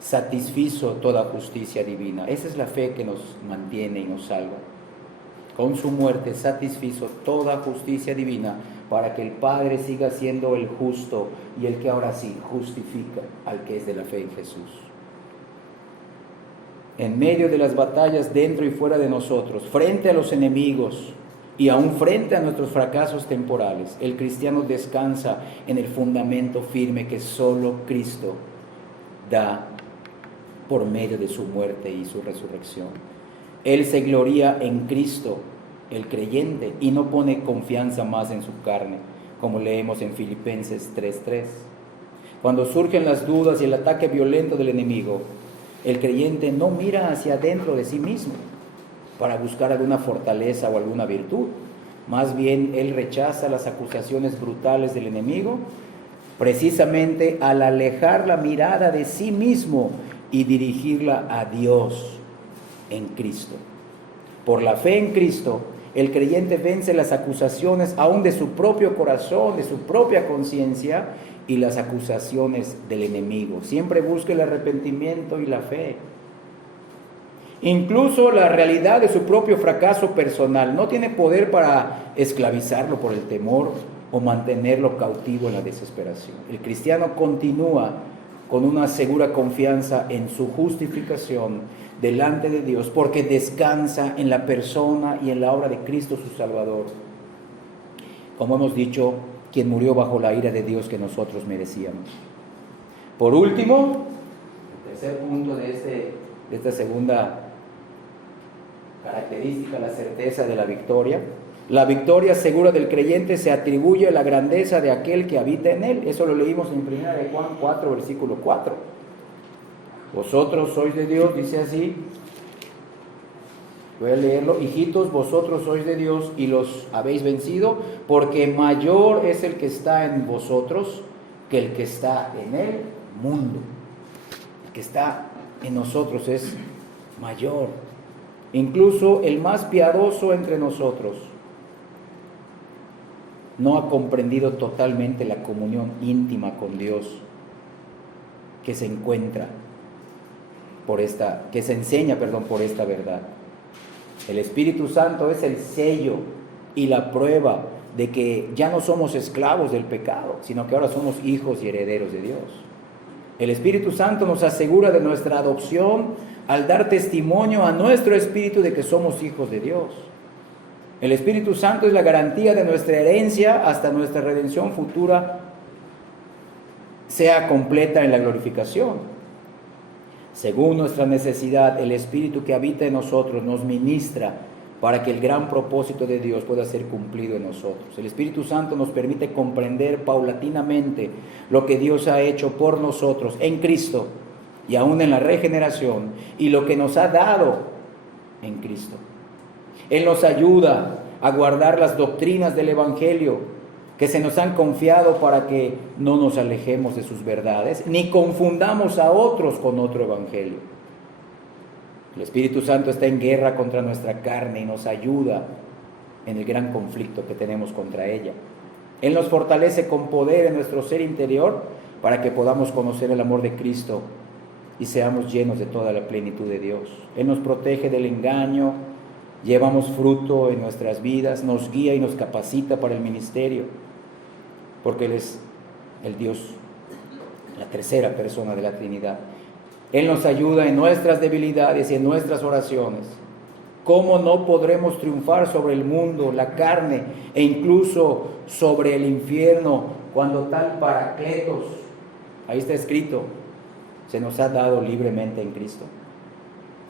satisfizo toda justicia divina. Esa es la fe que nos mantiene y nos salva. Con su muerte satisfizo toda justicia divina para que el Padre siga siendo el justo y el que ahora sí justifica al que es de la fe en Jesús. en medio de las batallas dentro y fuera de nosotros, frente a los enemigos y aún frente a nuestros fracasos temporales, el cristiano descansa en el fundamento firme que solo Cristo da por medio de su muerte y su resurrección. Él se gloría en Cristo, el creyente, y no pone confianza más en su carne, como leemos en Filipenses 3:3. Cuando surgen las dudas y el ataque violento del enemigo, el creyente no mira hacia adentro de sí mismo para buscar alguna fortaleza o alguna virtud. Más bien, él rechaza las acusaciones brutales del enemigo, precisamente al alejar la mirada de sí mismo y dirigirla a Dios en Cristo. Por la fe en Cristo, el creyente vence las acusaciones aún de su propio corazón, de su propia conciencia, y las acusaciones del enemigo. Siempre busca el arrepentimiento y la fe. Incluso la realidad de su propio fracaso personal no tiene poder para esclavizarlo por el temor o mantenerlo cautivo en la desesperación. El cristiano continúa con una segura confianza en su justificación delante de Dios, porque descansa en la persona y en la obra de Cristo su Salvador. Como hemos dicho, quien murió bajo la ira de Dios que nosotros merecíamos. Por último, el tercer punto de esta segunda característica, la certeza de la victoria. La victoria segura del creyente se atribuye a la grandeza de aquel que habita en él. Eso lo leímos en 1 Juan 4, versículo 4. Vosotros sois de Dios, dice así. Voy a leerlo. Hijitos, vosotros sois de Dios y los habéis vencido, porque mayor es el que está en vosotros que el que está en el mundo. El que está en nosotros es mayor. Incluso el más piadoso entre nosotros no ha comprendido totalmente la comunión íntima con Dios que se encuentra que se enseña por esta verdad. El Espíritu Santo es el sello y la prueba de que ya no somos esclavos del pecado, sino que ahora somos hijos y herederos de Dios. El Espíritu Santo nos asegura de nuestra adopción al dar testimonio a nuestro espíritu de que somos hijos de Dios. El Espíritu Santo es la garantía de nuestra herencia hasta nuestra redención futura sea completa en la glorificación. Según nuestra necesidad, el Espíritu que habita en nosotros nos ministra para que el gran propósito de Dios pueda ser cumplido en nosotros. El Espíritu Santo nos permite comprender paulatinamente lo que Dios ha hecho por nosotros en Cristo y aún en la regeneración, y lo que nos ha dado en Cristo. Él nos ayuda a guardar las doctrinas del Evangelio que se nos han confiado para que no nos alejemos de sus verdades, ni confundamos a otros con otro evangelio. El Espíritu Santo está en guerra contra nuestra carne y nos ayuda en el gran conflicto que tenemos contra ella. Él nos fortalece con poder en nuestro ser interior para que podamos conocer el amor de Cristo y seamos llenos de toda la plenitud de Dios. Él nos protege del engaño, llevamos fruto en nuestras vidas, nos guía y nos capacita para el ministerio, porque Él es el Dios, la tercera persona de la Trinidad. Él nos ayuda en nuestras debilidades y en nuestras oraciones. ¿Cómo no podremos triunfar sobre el mundo, la carne e incluso sobre el infierno cuando tal Paracletos, ahí está escrito, se nos ha dado libremente en Cristo?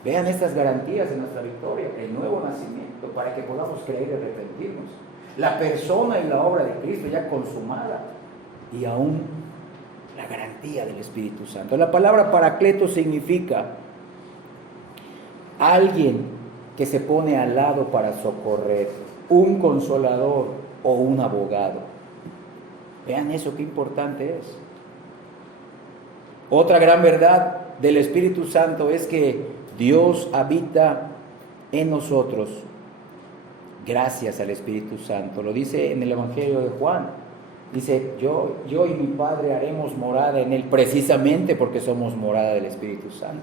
Vean estas garantías de nuestra victoria, el nuevo nacimiento, para que podamos creer y arrepentirnos. La persona y la obra de Cristo ya consumada, y aún la garantía del Espíritu Santo. La palabra Paracleto significa alguien que se pone al lado para socorrer, un consolador o un abogado. Vean eso, qué importante es. Otra gran verdad del Espíritu Santo es que Dios habita en nosotros gracias al Espíritu Santo. Lo dice en el Evangelio de Juan. Dice, yo y mi Padre haremos morada en Él, precisamente porque somos morada del Espíritu Santo.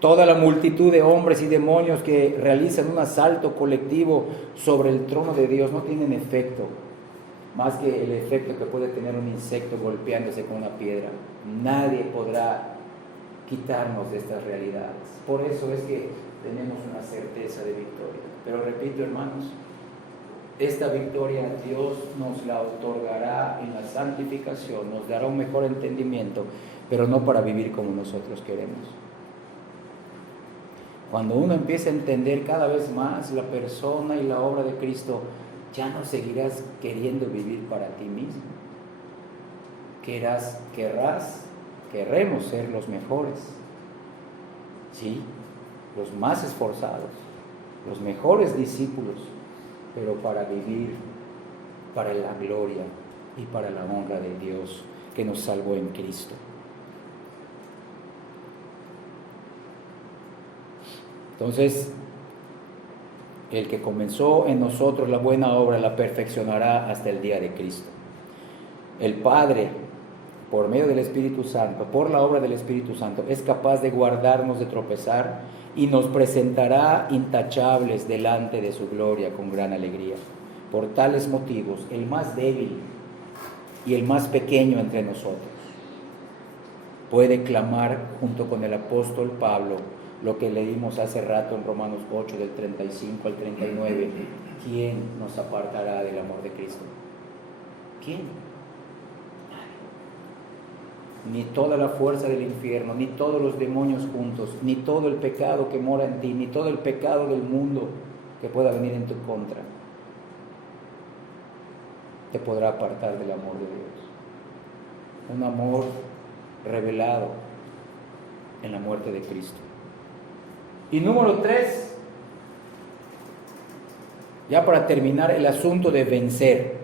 Toda la multitud de hombres y demonios que realizan un asalto colectivo sobre el trono de Dios no tienen efecto, más que el efecto que puede tener un insecto golpeándose con una piedra. Nadie podrá quitarnos de estas realidades. Por eso es que tenemos una certeza de victoria. Pero repito, hermanos, esta victoria Dios nos la otorgará en la santificación, nos dará un mejor entendimiento, pero no para vivir como nosotros queremos. Cuando uno empieza a entender cada vez más la persona y la obra de Cristo, ya no seguirás queriendo vivir para ti mismo. Querremos ser los mejores, sí, los más esforzados, los mejores discípulos, pero para vivir para la gloria y para la honra de Dios que nos salvó en Cristo. Entonces, el que comenzó en nosotros la buena obra la perfeccionará hasta el día de Cristo. El Padre, por medio del Espíritu Santo, por la obra del Espíritu Santo, es capaz de guardarnos de tropezar y nos presentará intachables delante de su gloria con gran alegría. Por tales motivos, el más débil y el más pequeño entre nosotros puede clamar junto con el apóstol Pablo lo que leímos hace rato en Romanos 8 del 35 al 39. ¿Quién nos apartará del amor de Cristo? ¿Quién? Ni toda la fuerza del infierno, ni todos los demonios juntos, ni todo el pecado que mora en ti, ni todo el pecado del mundo que pueda venir en tu contra, te podrá apartar del amor de Dios. Un amor revelado en la muerte de Cristo. Y número 3, ya para terminar, el asunto de vencer.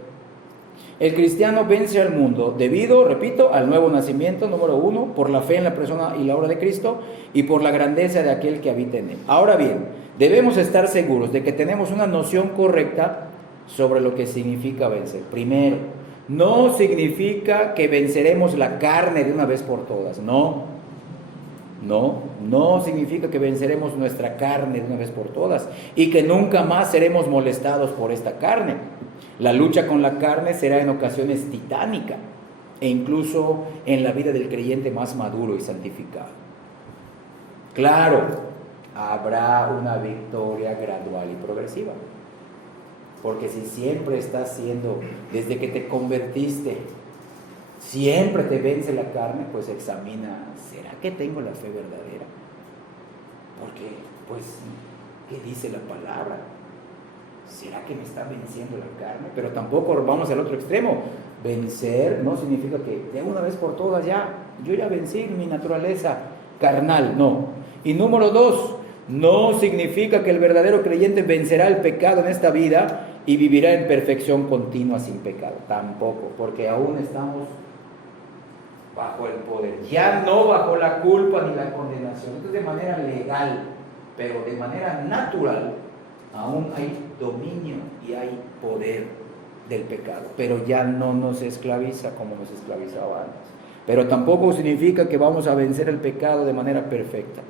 El cristiano vence al mundo debido, repito, al nuevo nacimiento, número 1, por la fe en la persona y la obra de Cristo y por la grandeza de aquel que habita en él. Ahora bien, debemos estar seguros de que tenemos una noción correcta sobre lo que significa vencer. Primero, no significa que venceremos la carne de una vez por todas, no significa que venceremos nuestra carne de una vez por todas y que nunca más seremos molestados por esta carne. La lucha con la carne será en ocasiones titánica e incluso en la vida del creyente más maduro y santificado. Claro, habrá una victoria gradual y progresiva, porque si siempre estás siendo, desde que te convertiste, siempre te vence la carne, pues examina, ¿será que tengo la fe verdadera? Porque, pues, ¿qué dice la palabra? ¿Será que me está venciendo la carne? Pero tampoco vamos al otro extremo. Vencer no significa que de una vez por todas yo ya vencí mi naturaleza carnal, no. Y número 2, no significa que el verdadero creyente vencerá el pecado en esta vida y vivirá en perfección continua sin pecado. Tampoco, porque aún estamos bajo el poder, ya no bajo la culpa ni la condenación. Esto es de manera legal, pero de manera natural aún hay dominio y hay poder del pecado, pero ya no nos esclaviza como nos esclavizaba antes. Pero tampoco significa que vamos a vencer el pecado de manera perfecta.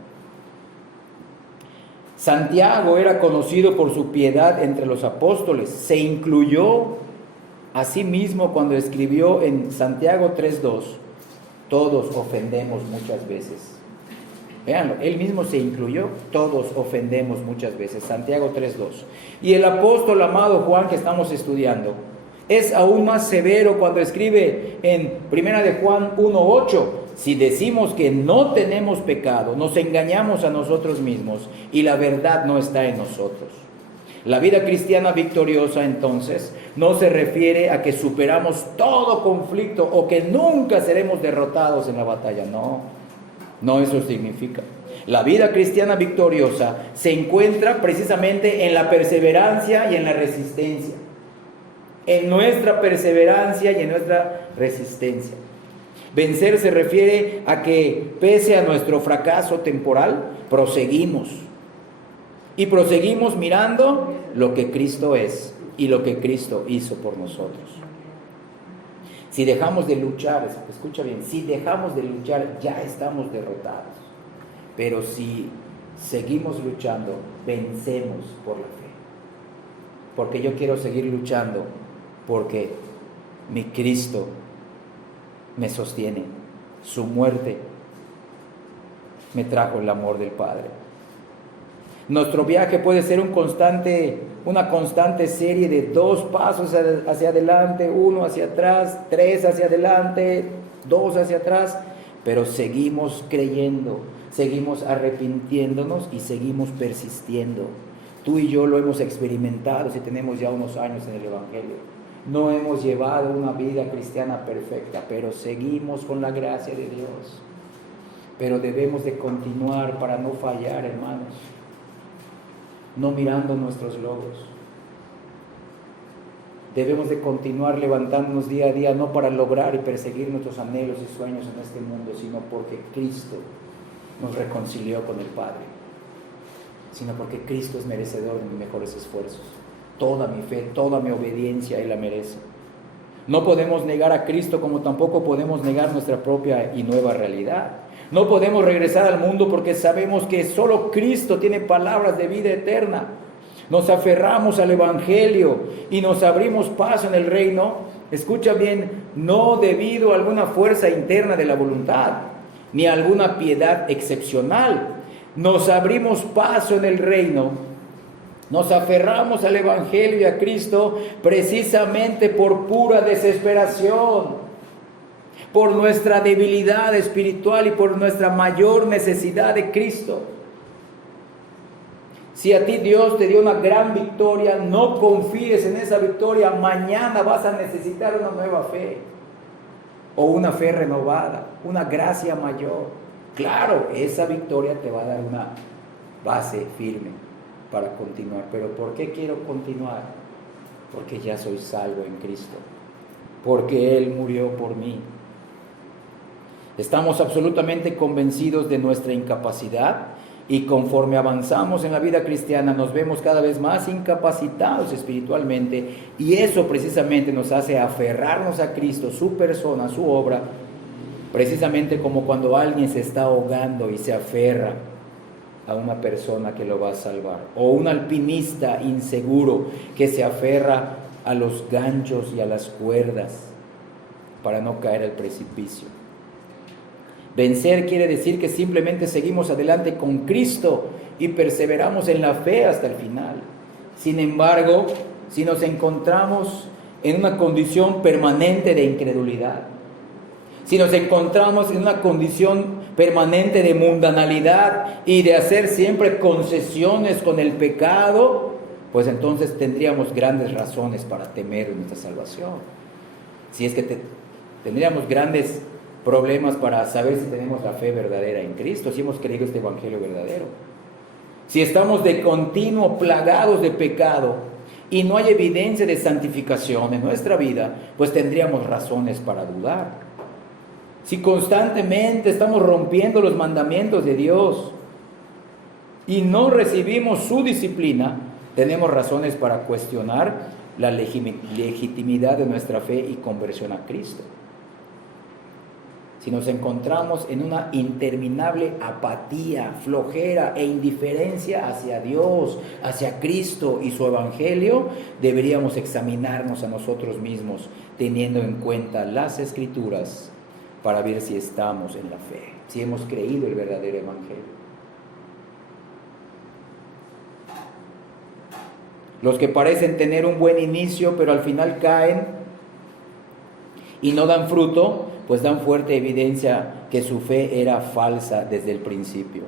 Santiago era conocido por su piedad entre los apóstoles. Se incluyó a sí mismo cuando escribió en Santiago 3:2, todos ofendemos muchas veces. Véanlo, él mismo se incluyó, todos ofendemos muchas veces, Santiago 3:2. Y el apóstol amado Juan, que estamos estudiando, es aún más severo cuando escribe en 1 de Juan 1:8, si decimos que no tenemos pecado, nos engañamos a nosotros mismos y la verdad no está en nosotros. La vida cristiana victoriosa, entonces, no se refiere a que superamos todo conflicto o que nunca seremos derrotados en la batalla, no eso significa. La vida cristiana victoriosa se encuentra precisamente en la perseverancia y en la resistencia. En nuestra perseverancia y en nuestra resistencia. Vencer se refiere a que, pese a nuestro fracaso temporal, proseguimos. Y proseguimos mirando lo que Cristo es y lo que Cristo hizo por nosotros. Si dejamos de luchar, escucha bien, si dejamos de luchar ya estamos derrotados. Pero si seguimos luchando, vencemos por la fe. Porque yo quiero seguir luchando porque mi Cristo me sostiene. Su muerte me trajo el amor del Padre. Nuestro viaje puede ser una constante serie de 2 pasos hacia adelante, 1 hacia atrás, 3 hacia adelante, 2 hacia atrás, pero seguimos creyendo, seguimos arrepintiéndonos y seguimos persistiendo. Tú y yo lo hemos experimentado si tenemos ya unos años en el Evangelio. No hemos llevado una vida cristiana perfecta, pero seguimos con la gracia de Dios. Pero debemos de continuar para no fallar, hermanos. No mirando nuestros logros. Debemos de continuar levantándonos día a día, no para lograr y perseguir nuestros anhelos y sueños en este mundo, sino porque Cristo nos reconcilió con el Padre, sino porque Cristo es merecedor de mis mejores esfuerzos. Toda mi fe, toda mi obediencia Él la merece. No podemos negar a Cristo, como tampoco podemos negar nuestra propia y nueva realidad. No podemos regresar al mundo porque sabemos que solo Cristo tiene palabras de vida eterna. Nos aferramos al Evangelio y nos abrimos paso en el reino. Escucha bien, no debido a alguna fuerza interna de la voluntad, ni a alguna piedad excepcional. Nos abrimos paso en el reino. Nos aferramos al Evangelio y a Cristo precisamente por pura desesperación, por nuestra debilidad espiritual y por nuestra mayor necesidad de Cristo. Si a ti Dios te dio una gran victoria, no confíes en esa victoria. Mañana vas a necesitar una nueva fe, o una fe renovada, una gracia mayor. Claro, esa victoria te va a dar una base firme para continuar. Pero ¿por qué quiero continuar? Porque ya soy salvo en Cristo, porque Él murió por mí. Estamos absolutamente convencidos de nuestra incapacidad y conforme avanzamos en la vida cristiana nos vemos cada vez más incapacitados espiritualmente, y eso precisamente nos hace aferrarnos a Cristo, su persona, su obra, precisamente como cuando alguien se está ahogando y se aferra a una persona que lo va a salvar, o un alpinista inseguro que se aferra a los ganchos y a las cuerdas para no caer al precipicio. Vencer quiere decir que simplemente seguimos adelante con Cristo y perseveramos en la fe hasta el final. Sin embargo, si nos encontramos en una condición permanente de incredulidad, si nos encontramos en una condición permanente de mundanalidad y de hacer siempre concesiones con el pecado, pues entonces tendríamos grandes razones para temer nuestra salvación. Si es que tendríamos grandes problemas para saber si tenemos la fe verdadera en Cristo, si hemos creído este evangelio verdadero. Si estamos de continuo plagados de pecado y no hay evidencia de santificación en nuestra vida, pues tendríamos razones para dudar. Si constantemente estamos rompiendo los mandamientos de Dios y no recibimos su disciplina, tenemos razones para cuestionar la legitimidad de nuestra fe y conversión a Cristo. Si nos encontramos en una interminable apatía, flojera e indiferencia hacia Dios, hacia Cristo y su Evangelio, deberíamos examinarnos a nosotros mismos, teniendo en cuenta las Escrituras, para ver si estamos en la fe, si hemos creído el verdadero Evangelio. Los que parecen tener un buen inicio, pero al final caen y no dan fruto, pues dan fuerte evidencia que su fe era falsa desde el principio.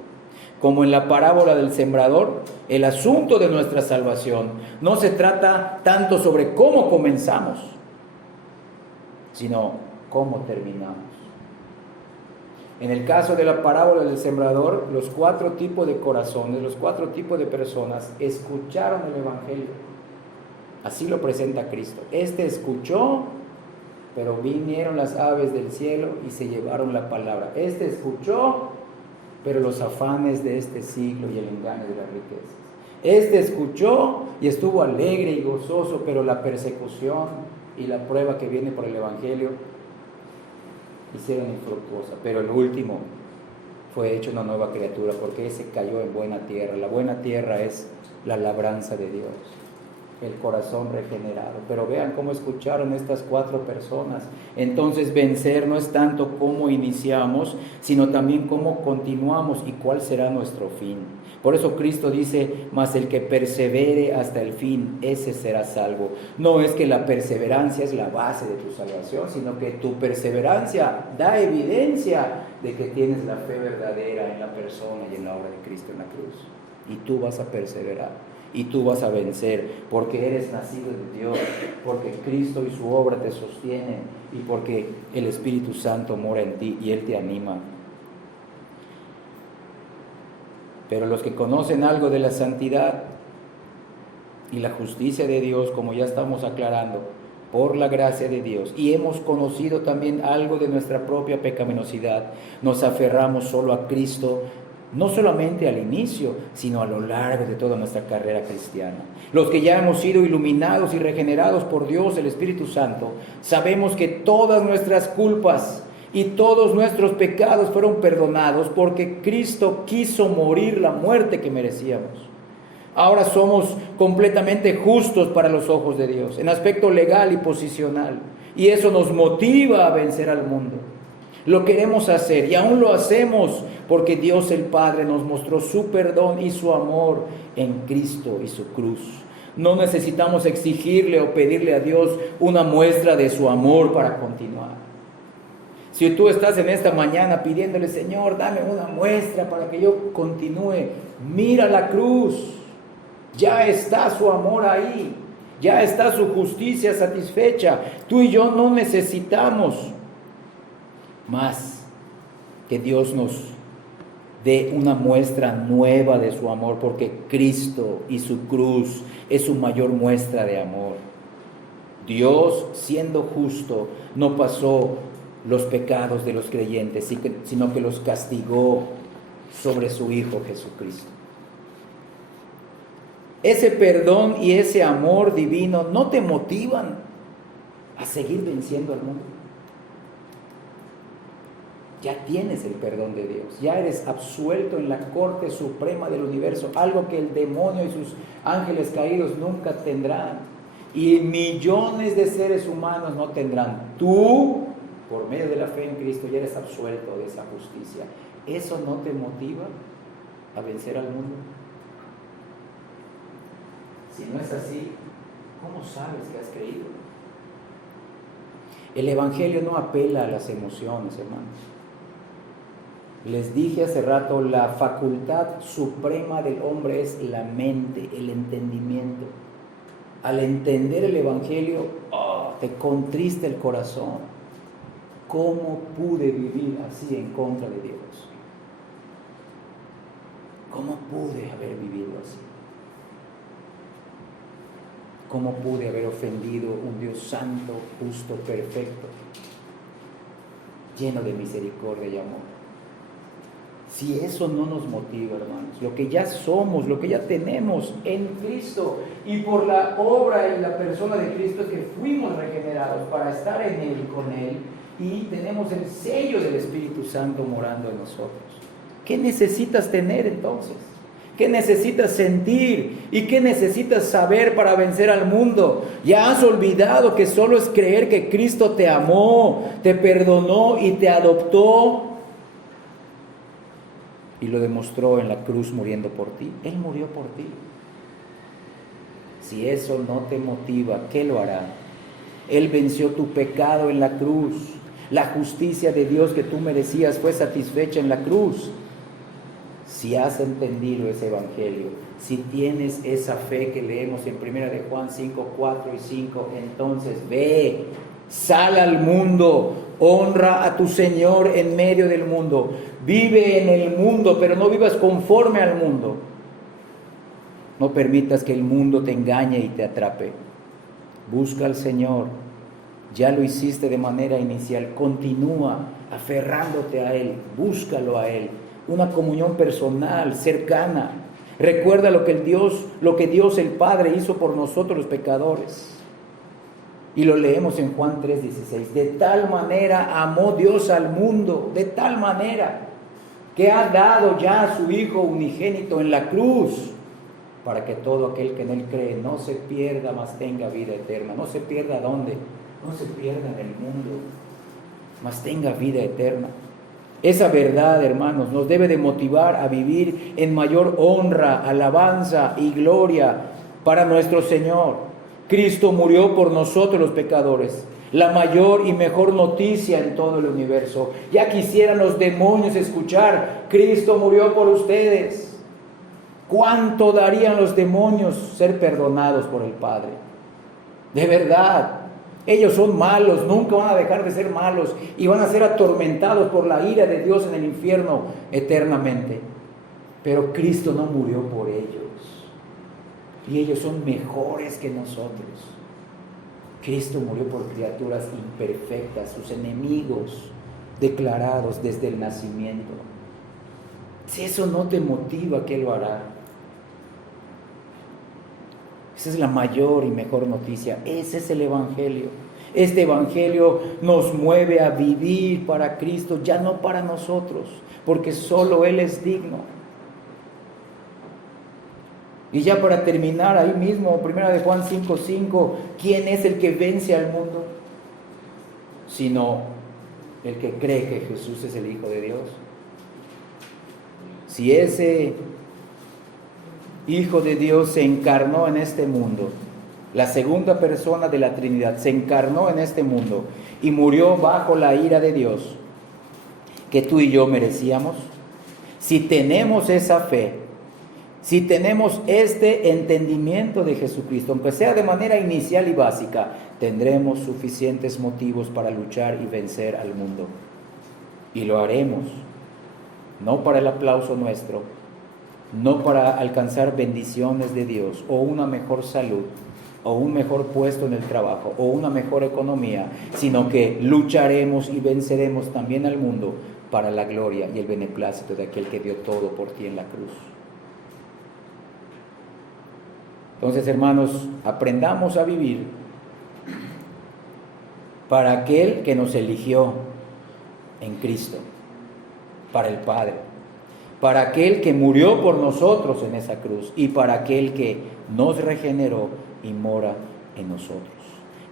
Como en la parábola del sembrador, el asunto de nuestra salvación no se trata tanto sobre cómo comenzamos, sino cómo terminamos. En el caso de la parábola del sembrador, los 4 tipos de corazones, los 4 tipos de personas escucharon el Evangelio. Así lo presenta Cristo. Este escuchó, pero vinieron las aves del cielo y se llevaron la palabra. Este escuchó, pero los afanes de este siglo y el engaño de las riquezas. Este escuchó y estuvo alegre y gozoso, pero la persecución y la prueba que viene por el Evangelio hicieron infructuosa. Pero el último fue hecho una nueva criatura, porque ese cayó en buena tierra. La buena tierra es la labranza de Dios. el corazón regenerado. Pero vean cómo escucharon estas 4 personas. Entonces vencer no es tanto cómo iniciamos, sino también cómo continuamos y cuál será nuestro fin. Por eso Cristo dice, mas el que persevere hasta el fin, ese será salvo. No es que la perseverancia es la base de tu salvación, sino que tu perseverancia da evidencia de que tienes la fe verdadera en la persona y en la obra de Cristo en la cruz. Y tú vas a perseverar, y tú vas a vencer, porque eres nacido de Dios, porque Cristo y su obra te sostienen, y porque el Espíritu Santo mora en ti y Él te anima. Pero los que conocen algo de la santidad y la justicia de Dios, como ya estamos aclarando, por la gracia de Dios, y hemos conocido también algo de nuestra propia pecaminosidad, nos aferramos solo a Cristo, no solamente al inicio, sino a lo largo de toda nuestra carrera cristiana. Los que ya hemos sido iluminados y regenerados por Dios, el Espíritu Santo, sabemos que todas nuestras culpas y todos nuestros pecados fueron perdonados porque Cristo quiso morir la muerte que merecíamos. Ahora somos completamente justos para los ojos de Dios, en aspecto legal y posicional, y eso nos motiva a vencer al mundo. Lo queremos hacer y aún lo hacemos porque Dios el Padre nos mostró su perdón y su amor en Cristo y su cruz. No necesitamos exigirle o pedirle a Dios una muestra de su amor para continuar. Si tú estás en esta mañana pidiéndole, Señor, dame una muestra para que yo continúe, mira la cruz. Ya está su amor ahí, ya está su justicia satisfecha. Tú y yo no necesitamos más que Dios nos dé una muestra nueva de su amor, porque Cristo y su cruz es su mayor muestra de amor. Dios, siendo justo, no pasó los pecados de los creyentes, sino que los castigó sobre su Hijo Jesucristo. Ese perdón y ese amor divino no te motivan a seguir venciendo al mundo. Ya tienes el perdón de Dios, ya eres absuelto en la corte suprema del universo, algo que el demonio y sus ángeles caídos nunca tendrán, y millones de seres humanos no tendrán. Tú, por medio de la fe en Cristo, ya eres absuelto de esa justicia. ¿Eso no te motiva a vencer al mundo? Si no es así, ¿cómo sabes que has creído? El Evangelio no apela a las emociones, hermanos. Les dije hace rato, la facultad suprema del hombre es la mente, el entendimiento. Al entender el Evangelio, te contrista el corazón. ¿Cómo pude vivir así en contra de Dios? ¿Cómo pude haber vivido así? ¿Cómo pude haber ofendido a un Dios santo, justo, perfecto, lleno de misericordia y amor? Si eso no nos motiva, hermanos, lo que ya somos, lo que ya tenemos en Cristo, y por la obra y la persona de Cristo es que fuimos regenerados para estar en Él y con Él, y tenemos el sello del Espíritu Santo morando en nosotros. ¿Qué necesitas tener entonces? ¿Qué necesitas sentir? ¿Y qué necesitas saber para vencer al mundo? Ya has olvidado que solo es creer que Cristo te amó, te perdonó y te adoptó. Y lo demostró en la cruz muriendo por ti. Él murió por ti. Si eso no te motiva, ¿qué lo hará? Él venció tu pecado en la cruz. La justicia de Dios que tú merecías fue satisfecha en la cruz. Si has entendido ese evangelio, si tienes esa fe que leemos en 1 de Juan 5, 4 y 5, entonces ve, sal al mundo, honra a tu Señor en medio del mundo, vive en el mundo, pero no vivas conforme al mundo. No permitas que el mundo te engañe y te atrape. Busca al Señor. Ya lo hiciste de manera inicial, continúa aferrándote a Él, búscalo a Él. Una comunión personal, cercana. Recuerda lo que Dios el Padre hizo por nosotros los pecadores. Y lo leemos en Juan 3:16. De tal manera amó Dios al mundo, de tal manera que ha dado ya a su Hijo unigénito en la cruz, para que todo aquel que en Él cree no se pierda, mas tenga vida eterna. No se pierda ¿dónde? No se pierda en el mundo, mas tenga vida eterna. Esa verdad, hermanos, nos debe de motivar a vivir en mayor honra, alabanza y gloria para nuestro Señor. Cristo murió por nosotros los pecadores. La mayor y mejor noticia en todo el universo. Ya quisieran los demonios escuchar: Cristo murió por ustedes. ¿Cuánto darían los demonios ser perdonados por el Padre? De verdad. Ellos son malos, nunca van a dejar de ser malos y van a ser atormentados por la ira de Dios en el infierno eternamente. Pero Cristo no murió por ellos y ellos son mejores que nosotros. Cristo murió por criaturas imperfectas, sus enemigos declarados desde el nacimiento. Si eso no te motiva, ¿qué lo hará? Esa es la mayor y mejor noticia. Ese es el Evangelio. Este Evangelio nos mueve a vivir para Cristo, ya no para nosotros, porque solo Él es digno. Y ya para terminar, ahí mismo, 1 de Juan 5:5, ¿quién es el que vence al mundo? Sino el que cree que Jesús es el Hijo de Dios. Si ese Hijo de Dios se encarnó en este mundo, la segunda persona de la Trinidad se encarnó en este mundo y murió bajo la ira de Dios que tú y yo merecíamos. Si tenemos esa fe, si tenemos este entendimiento de Jesucristo, aunque sea de manera inicial y básica, tendremos suficientes motivos para luchar y vencer al mundo. Y lo haremos, no para el aplauso nuestro, no para alcanzar bendiciones de Dios o una mejor salud o un mejor puesto en el trabajo o una mejor economía, sino que lucharemos y venceremos también al mundo para la gloria y el beneplácito de aquel que dio todo por ti en la cruz. Entonces, hermanos, aprendamos a vivir para aquel que nos eligió en Cristo, para el Padre, para aquel que murió por nosotros en esa cruz y para aquel que nos regeneró y mora en nosotros.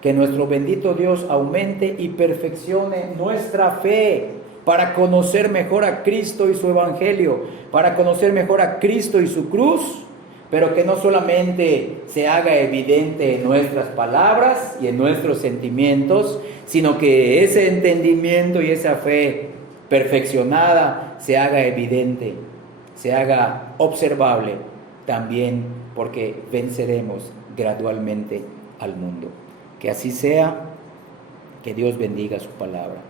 Que nuestro bendito Dios aumente y perfeccione nuestra fe para conocer mejor a Cristo y su Evangelio, para conocer mejor a Cristo y su cruz, pero que no solamente se haga evidente en nuestras palabras y en nuestros sentimientos, sino que ese entendimiento y esa fe perfeccionada se haga evidente, se haga observable también, porque venceremos gradualmente al mundo. Que así sea, que Dios bendiga su palabra.